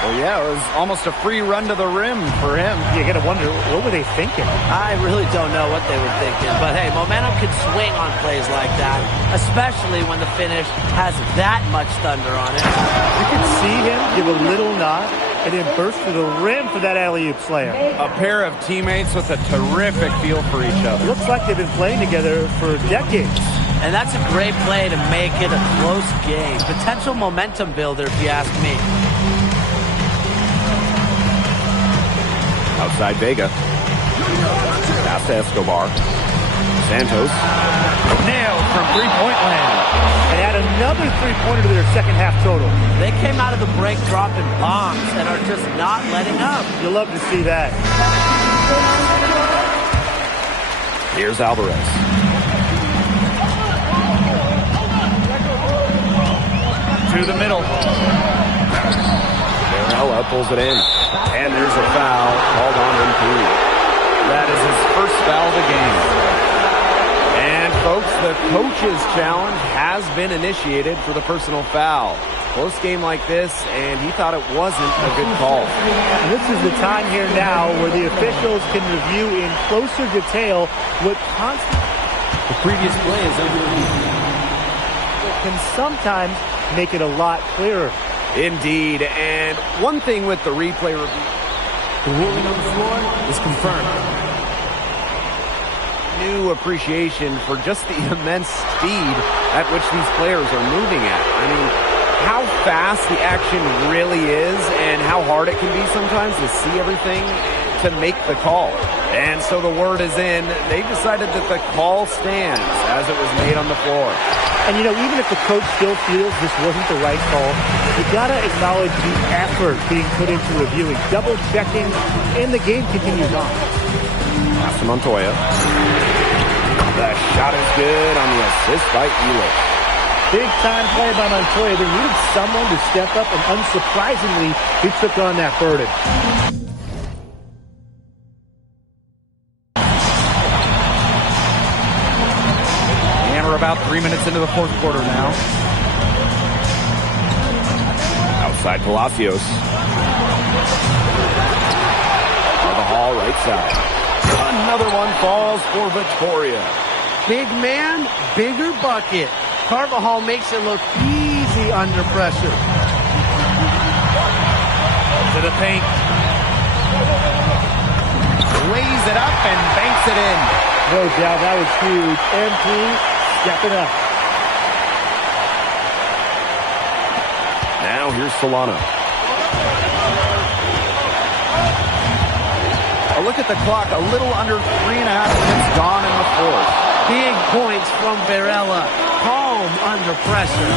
Well, yeah, it was almost a free run to the rim for him. You got to wonder, what were they thinking? I really don't know what they were thinking. But, hey, momentum can swing on plays like that, especially when the finish has that much thunder on it. You can see him give a little nod, and then burst to the rim for that alley-oop slam. A pair of teammates with a terrific feel for each other. Looks like they've been playing together for decades. And that's a great play to make it a close game. Potential momentum builder, if you ask me. Outside Vega. Pass to Escobar. Santos. Nailed from three-point land. And add another three-pointer to their second half total. They came out of the break dropping bombs and are just not letting up. You'll love to see that. Here's Alvarez. To the middle. Varela pulls it in. And there's a foul called on him too. That is his first foul of the game. And folks, the coach's challenge has been initiated for the personal foul. Close game like this, and he thought it wasn't a good call. And this is the time here now where the officials can review in closer detail what the previous play is under review. Can sometimes make it a lot clearer. Indeed, and one thing with the replay review. The ruling on the floor is confirmed. New appreciation for just the immense speed at which these players are moving at. I mean, how fast the action really is and how hard it can be sometimes to see everything to make the call. And so the word is in. They decided that the call stands as it was made on the floor. And, you know, even if the coach still feels this wasn't the right call, you got to acknowledge the effort being put into reviewing, double-checking, and the game continues on. Pass to Montoya. The shot is good on the assist by Elich. Big-time play by Montoya. They needed someone to step up, and unsurprisingly, he took on that burden. And we're about 3 minutes into the fourth quarter now. Outside Palacios. Carvajal right side. Another one falls for Victoria. Big man, bigger bucket. Carvajal makes it look easy under pressure. To the paint. Lays it up and banks it in. No doubt, that was huge. MP stepping up. Now here's Solano. A look at the clock. A little under 3.5 minutes gone in the fourth. Big points from Varela. Calm under pressure.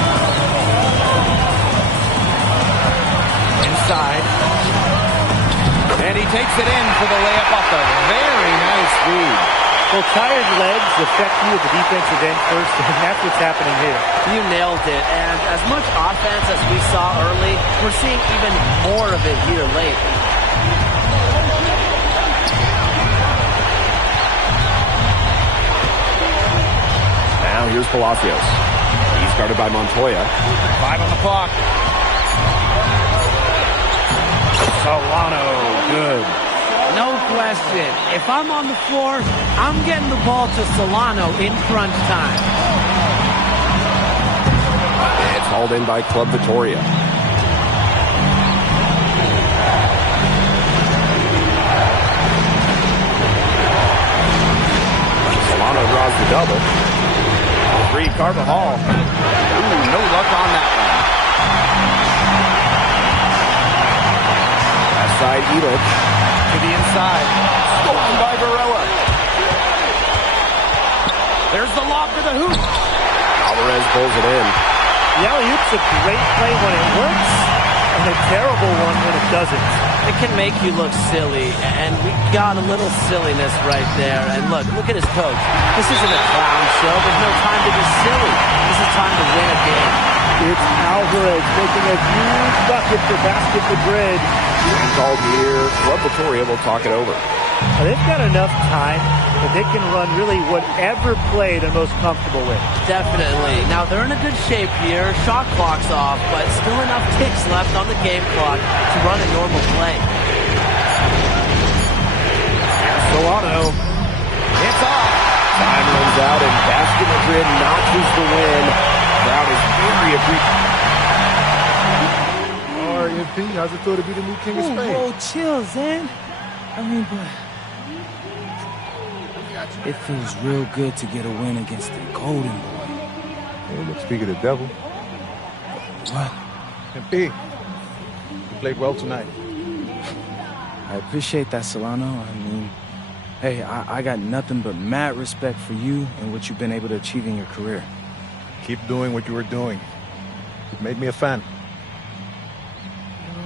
Inside. And he takes it in for the layup off the very nice feed. Well, tired legs affect you at the defensive end first, and that's what's happening here. You nailed it. And as much offense as we saw early, we're seeing even more of it here late. Now here's Palacios. He's guarded by Montoya. 5 on the clock. Solano, good. No question. If I'm on the floor, I'm getting the ball to Solano in crunch time. It's hauled in by Club Victoria. Solano draws the double. Free Carvajal. Ooh, no luck on that one. Left side, Elich. To the inside. Stolen by Varela. There's the lob to the hoop. Alvarez pulls it in. The alley-oop's a great play when it works, and a terrible one when it doesn't. It can make you look silly, and we got a little silliness right there. And look at his coach. This isn't a clown show. There's no time to be silly. This is time to win a game. It's Alvarez making a huge bucket for Basket Madrid. Called here. Club Victoria will talk it over. Now, they've got enough time that they can run really whatever play they're most comfortable with. Definitely. Now, they're in a good shape here. Shot clock's off, but still enough ticks left on the game clock to run a normal play. Solano. It's off. Time runs out, and Basket Madrid notches the win. Crowd is very appreciative. Or if MP, how's it feel to be the new king of Spain? Whoa, chill, Zan. I mean, but it feels real good to get a win against the Golden Boy. Hey, look, speak of the devil. What? MP, you played well tonight. I appreciate that, Solano. I mean, hey, I got nothing but mad respect for you and what you've been able to achieve in your career. Keep doing what you were doing. It made me a fan.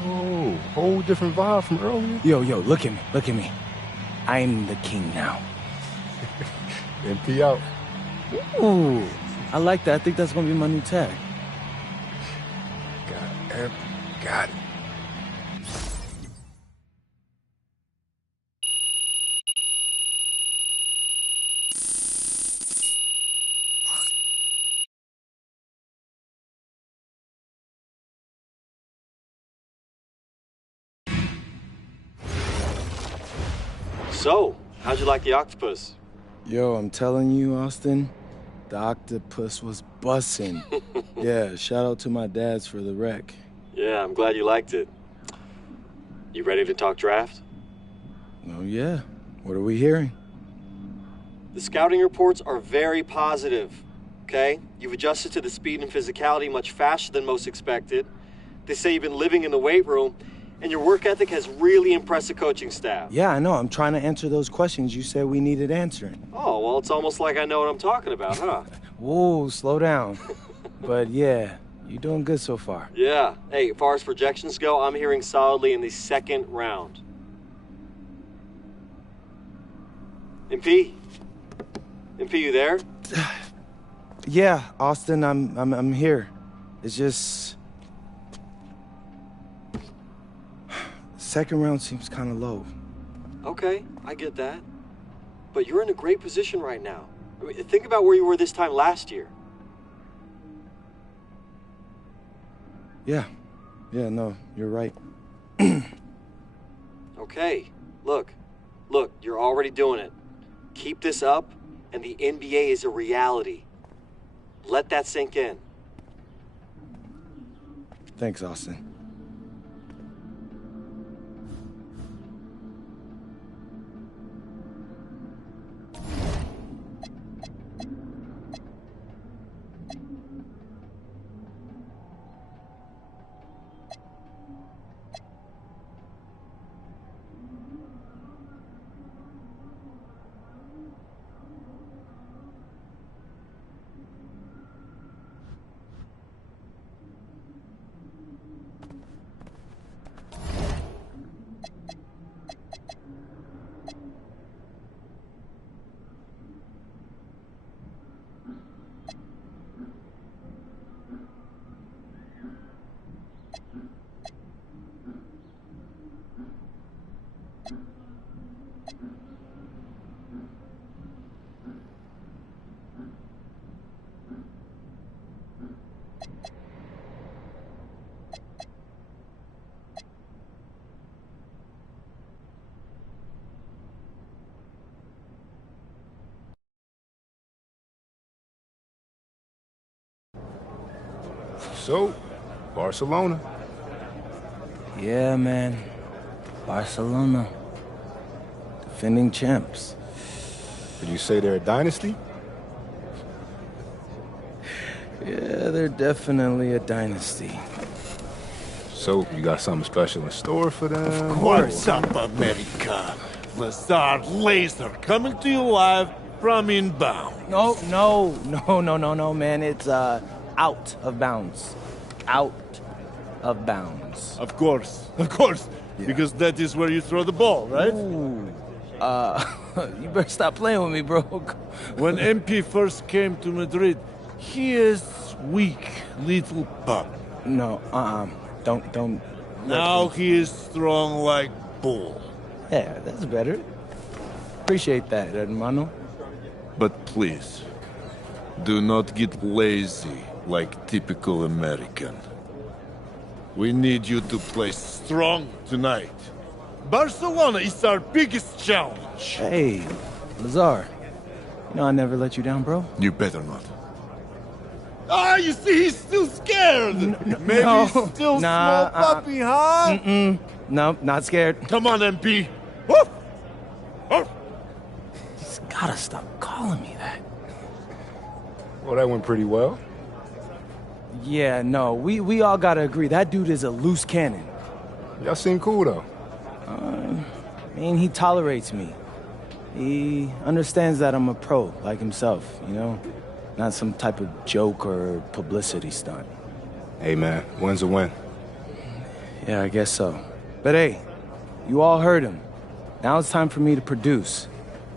Oh, whole different vibe from earlier. Yo, look at me. I'm the king now. MP out. Ooh, I like that. I think that's gonna be my new tag. Got it. So, how'd you like the octopus? Yo, I'm telling you, Austin, the octopus was bussin'. Yeah, shout out to my dads for the wreck. Yeah, I'm glad you liked it. You ready to talk draft? Oh, yeah. What are we hearing? The scouting reports are very positive, okay? You've adjusted to the speed and physicality much faster than most expected. They say you've been living in the weight room, and your work ethic has really impressed the coaching staff. Yeah, I know. I'm trying to answer those questions you said we needed answering. Oh, well, it's almost like I know what I'm talking about, huh? Whoa, slow down. But yeah, you're doing good so far. Yeah. Hey, as far as projections go, I'm hearing solidly in the second round. MP, you there? Yeah, Austin, I'm here. It's just second round seems kind of low. Okay, I get that. But you're in a great position right now. I mean, think about where you were this time last year. Yeah, no, you're right. Okay, look, you're already doing it. Keep this up, and the NBA is a reality. Let that sink in. Thanks, Austin. So, Barcelona. Yeah, man. Barcelona. Defending champs. Would you say they're a dynasty? Yeah, they're definitely a dynasty. So, you got something special in store for them? What's up, America? Lazar Laser coming to you live from inbound. No, man. It's, out of bounds. Out of bounds. Of course. Yeah. Because that is where you throw the ball, right? Ooh. You better stop playing with me, bro. When MP first came to Madrid, he is weak little pup. No, don't. Now he is strong like bull. Yeah, that's better. Appreciate that, hermano. But please, do not get lazy like typical American. We need you to play strong tonight. Barcelona is our biggest challenge. Hey, Lazar. You know I never let you down, bro. You better not. Ah, you see, he's still scared. Maybe no. he's still Nah, small puppy, huh? No, not scared. Come on, MP. Woof. Woof. He's gotta stop calling me that. Well, that went pretty well. Yeah, no, we all gotta agree that dude is a loose cannon. Y'all seem cool, though. I mean, he tolerates me. He understands that I'm a pro, like himself, you know? Not some type of joke or publicity stunt. Hey, man, win's a win. Yeah, I guess so. But hey, you all heard him. Now it's time for me to produce.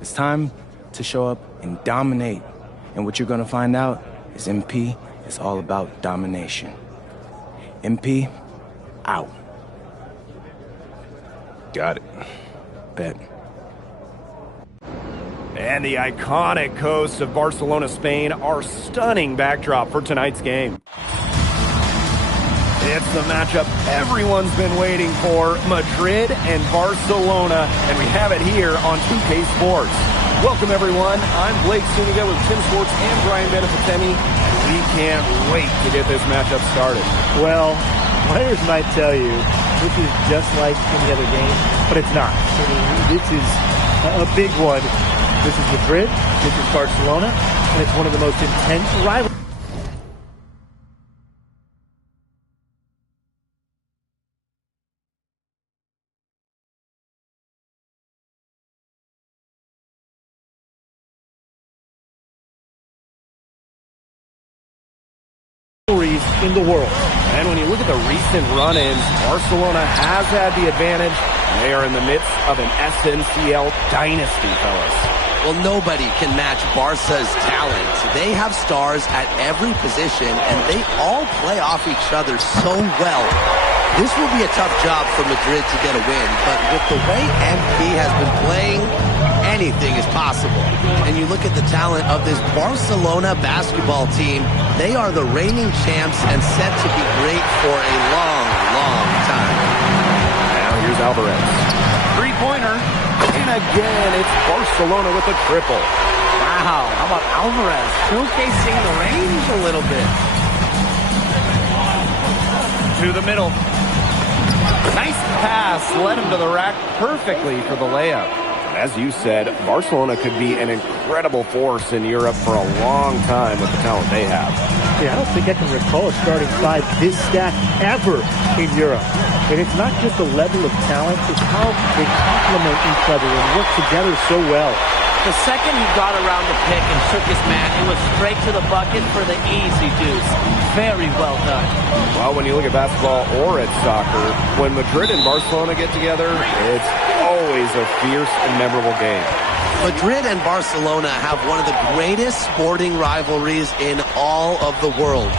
It's time to show up and dominate. And what you're gonna find out is MP is all about domination. MP, out. Got it. Bet. And the iconic coast of Barcelona, Spain, our stunning backdrop for tonight's game. It's the matchup everyone's been waiting for, Madrid and Barcelona, and we have it here on 2K Sports. Welcome, everyone. I'm Blake Suniga with Tim Sports and Brian Benefitemi, and we can't wait to get this matchup started. Well, players might tell you this is just like any other game, but it's not. I mean, this is a big one. This is Madrid, this is Barcelona, and it's one of the most intense rivalries. In the world. And when you look at the recent run-ins, Barcelona has had the advantage. They are in the midst of an SNCL dynasty, fellas. Well, nobody can match Barca's talent. They have stars at every position, and they all play off each other so well. This will be a tough job for Madrid to get a win, but with the way MP has been playing, anything is possible. And you look at the talent of this Barcelona basketball team, they are the reigning champs and set to be great for a long, long time. Now here's Alvarez. Three-pointer. And again, it's Barcelona with a triple. Wow, how about Alvarez showcasing the range a little bit. To the middle. Nice pass, led him to the rack perfectly for the layup. As you said, Barcelona could be an incredible force in Europe for a long time with the talent they have. Yeah, I don't think I can recall a starting five this stacked ever in Europe. And it's not just the level of talent, it's how they complement each other and work together so well. The second he got around the pick and shook his man, it was straight to the bucket for the easy deuce. Very well done. Well, when you look at basketball or at soccer, when Madrid and Barcelona get together, it's always a fierce and memorable game. Madrid and Barcelona have one of the greatest sporting rivalries in all of the world.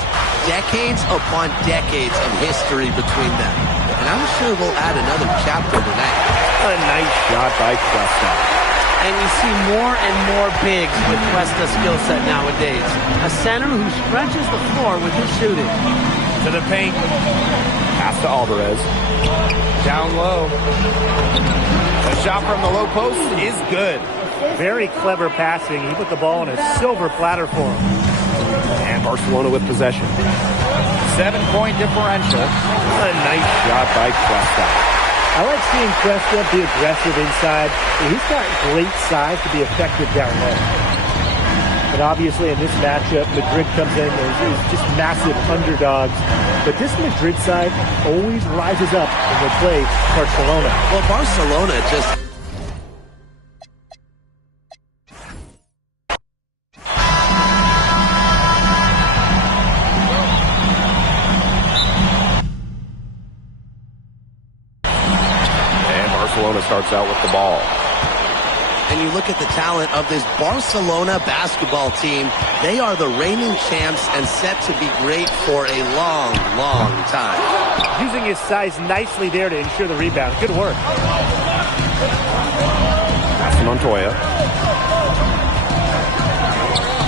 Decades upon decades of history between them. And I'm sure we'll add another chapter tonight. A nice shot by Cuesta. And you see more and more bigs with Cuesta's skill set nowadays. A center who stretches the floor with his shooting. To the paint. Pass to Alvarez. Down low. The shot from the low post is good. Very clever passing. He put the ball on a silver platter for him. And Barcelona with possession. 7-point differential. A nice shot by Cuesta. I like seeing Cuesta be aggressive inside. He's got great size to be effective down low. And obviously in this matchup, Madrid comes in as just massive underdogs. But this Madrid side always rises up when they play Barcelona. Well, Barcelona just... Barcelona starts out with the ball. And you look at the talent of this Barcelona basketball team, they are the reigning champs and set to be great for a long, long time. Using his size nicely there to ensure the rebound. Good work. Pass to Montoya.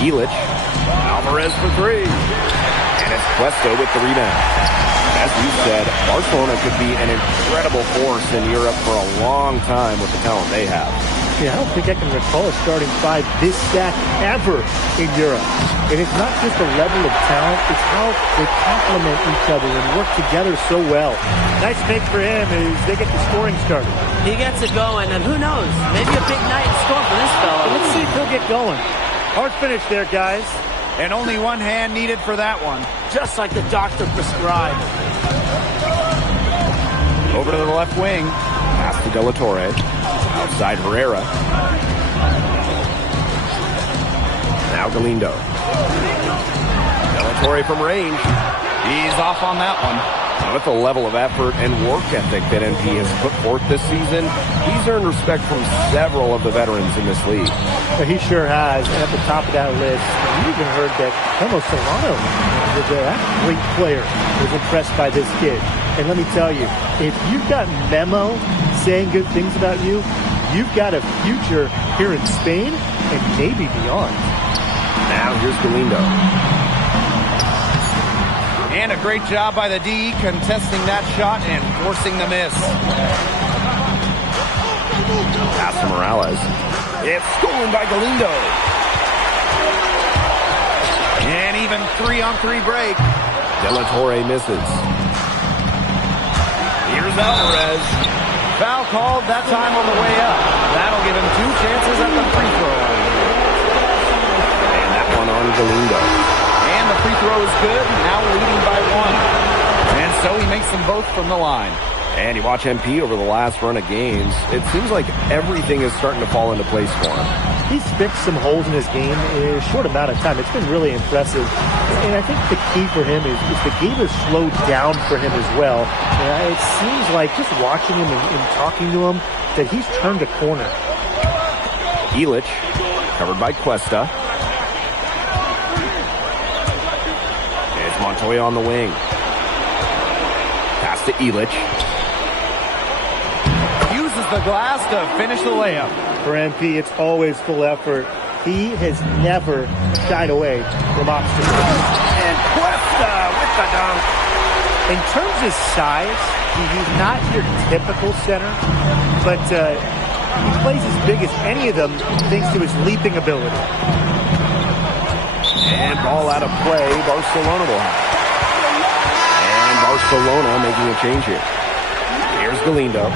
Illich. Alvarez for three. And it's Cuesta with the rebound. As you said, Barcelona could be an incredible force in Europe for a long time with the talent they have. Yeah, I don't think I can recall a starting five this stacked ever in Europe. And it's not just the level of talent, it's how they complement each other and work together so well. Nice pick for him as they get the scoring started. He gets it going, and who knows? Maybe a big night in store for this fellow. Let's see if he'll get going. Hard finish there, guys. And only one hand needed for that one. Just like the doctor prescribed. Over to the left wing. Pass to De La Torre. Outside Herrera. Now Galindo. De La Torre from range. He's off on that one. With the level of effort and work ethic that MP has put forth this season, he's earned respect from several of the veterans in this league. He sure has. And at the top of that list, we even heard that Memo Solano, that great player, was impressed by this kid. And let me tell you, if you've got Memo saying good things about you, you've got a future here in Spain and maybe beyond. Now here's Galindo. And a great job by the D contesting that shot and forcing the miss. Pass to Morales. It's stolen by Galindo. And even 3-on-3 break. De La Torre misses. Here's Alvarez. Foul called that time on the way up. That'll give him 2 chances at the free throw line. And that one on Galindo. And the free throw is good, now leading by 1. And so he makes them both from the line. And you watch MP over the last run of games, it seems like everything is starting to fall into place for him. He's fixed some holes in his game in a short amount of time. It's been really impressive. And I think the key for him is the game has slowed down for him as well. It seems like just watching him and talking to him that he's turned a corner. Illich, covered by Cuesta. It's Montoya on the wing. Pass to Illich. Uses the glass to finish the layup. For MP, it's always full effort. He has never shied away from obstacles. And Cuesta with the dunk. In terms of size, he's not your typical center, but he plays as big as any of them thanks to his leaping ability. And ball out of play, Barcelona will have. And Barcelona making a change here. Here's Galindo.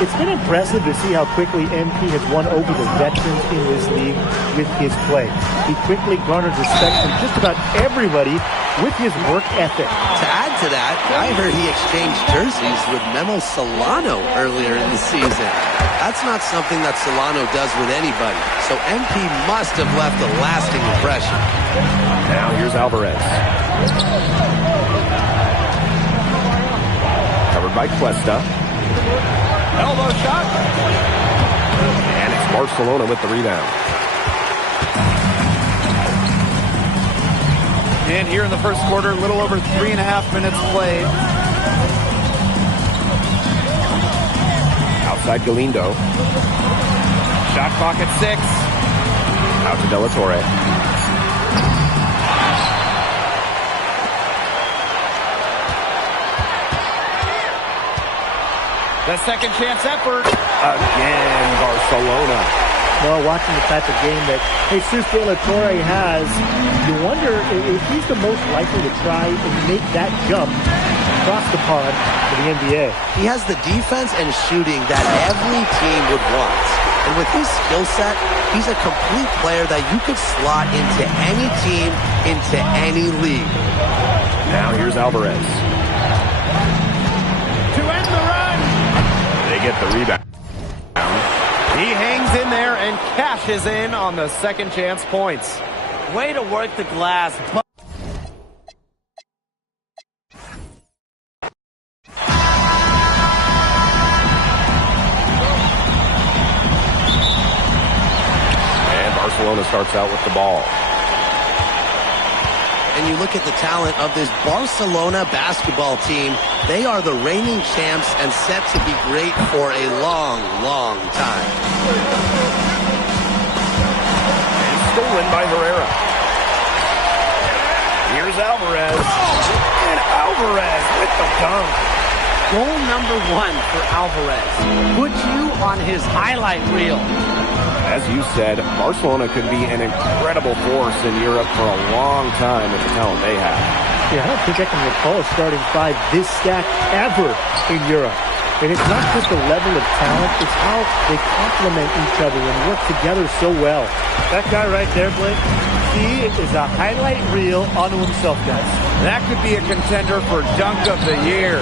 It's been impressive to see how quickly MP has won over the veterans in this league with his play. He quickly garnered respect from just about everybody with his work ethic. To add to that, I heard he exchanged jerseys with Memo Solano earlier in the season. That's not something that Solano does with anybody, so MP must have left a lasting impression. Now here's Alvarez. Covered by Cuesta. Elbow shot. And it's Barcelona with the rebound. And here in the first quarter, a little over 3.5 minutes played. Outside Galindo. Shot clock at 6. Out to De La Torre. The second chance effort. Again, Barcelona. Well, watching the type of game that Jesus De La Torre has, you wonder if he's the most likely to try and make that jump across the pond to the NBA. He has the defense and shooting that every team would want. And with his skill set, he's a complete player that you could slot into any team, into any league. Now here's Alvarez. To end the run. They get the rebound. He hangs in there and cashes in on the second chance points. Way to work the glass. And Barcelona starts out with the ball. And you look at the talent of this Barcelona basketball team, they are the reigning champs and set to be great for a long, long time. And stolen by Herrera. Here's Alvarez. And Alvarez with the dunk. Goal number 1 for Alvarez. Put you on his highlight reel. as you said, Barcelona could be an incredible force in Europe for a long time with the talent they have. Yeah, I don't think I can recall a starting five this stacked ever in Europe. And it's not just the level of talent, it's how they complement each other and work together so well. That guy right there, Blake, he is a highlight reel unto himself, guys. That could be a contender for dunk of the year.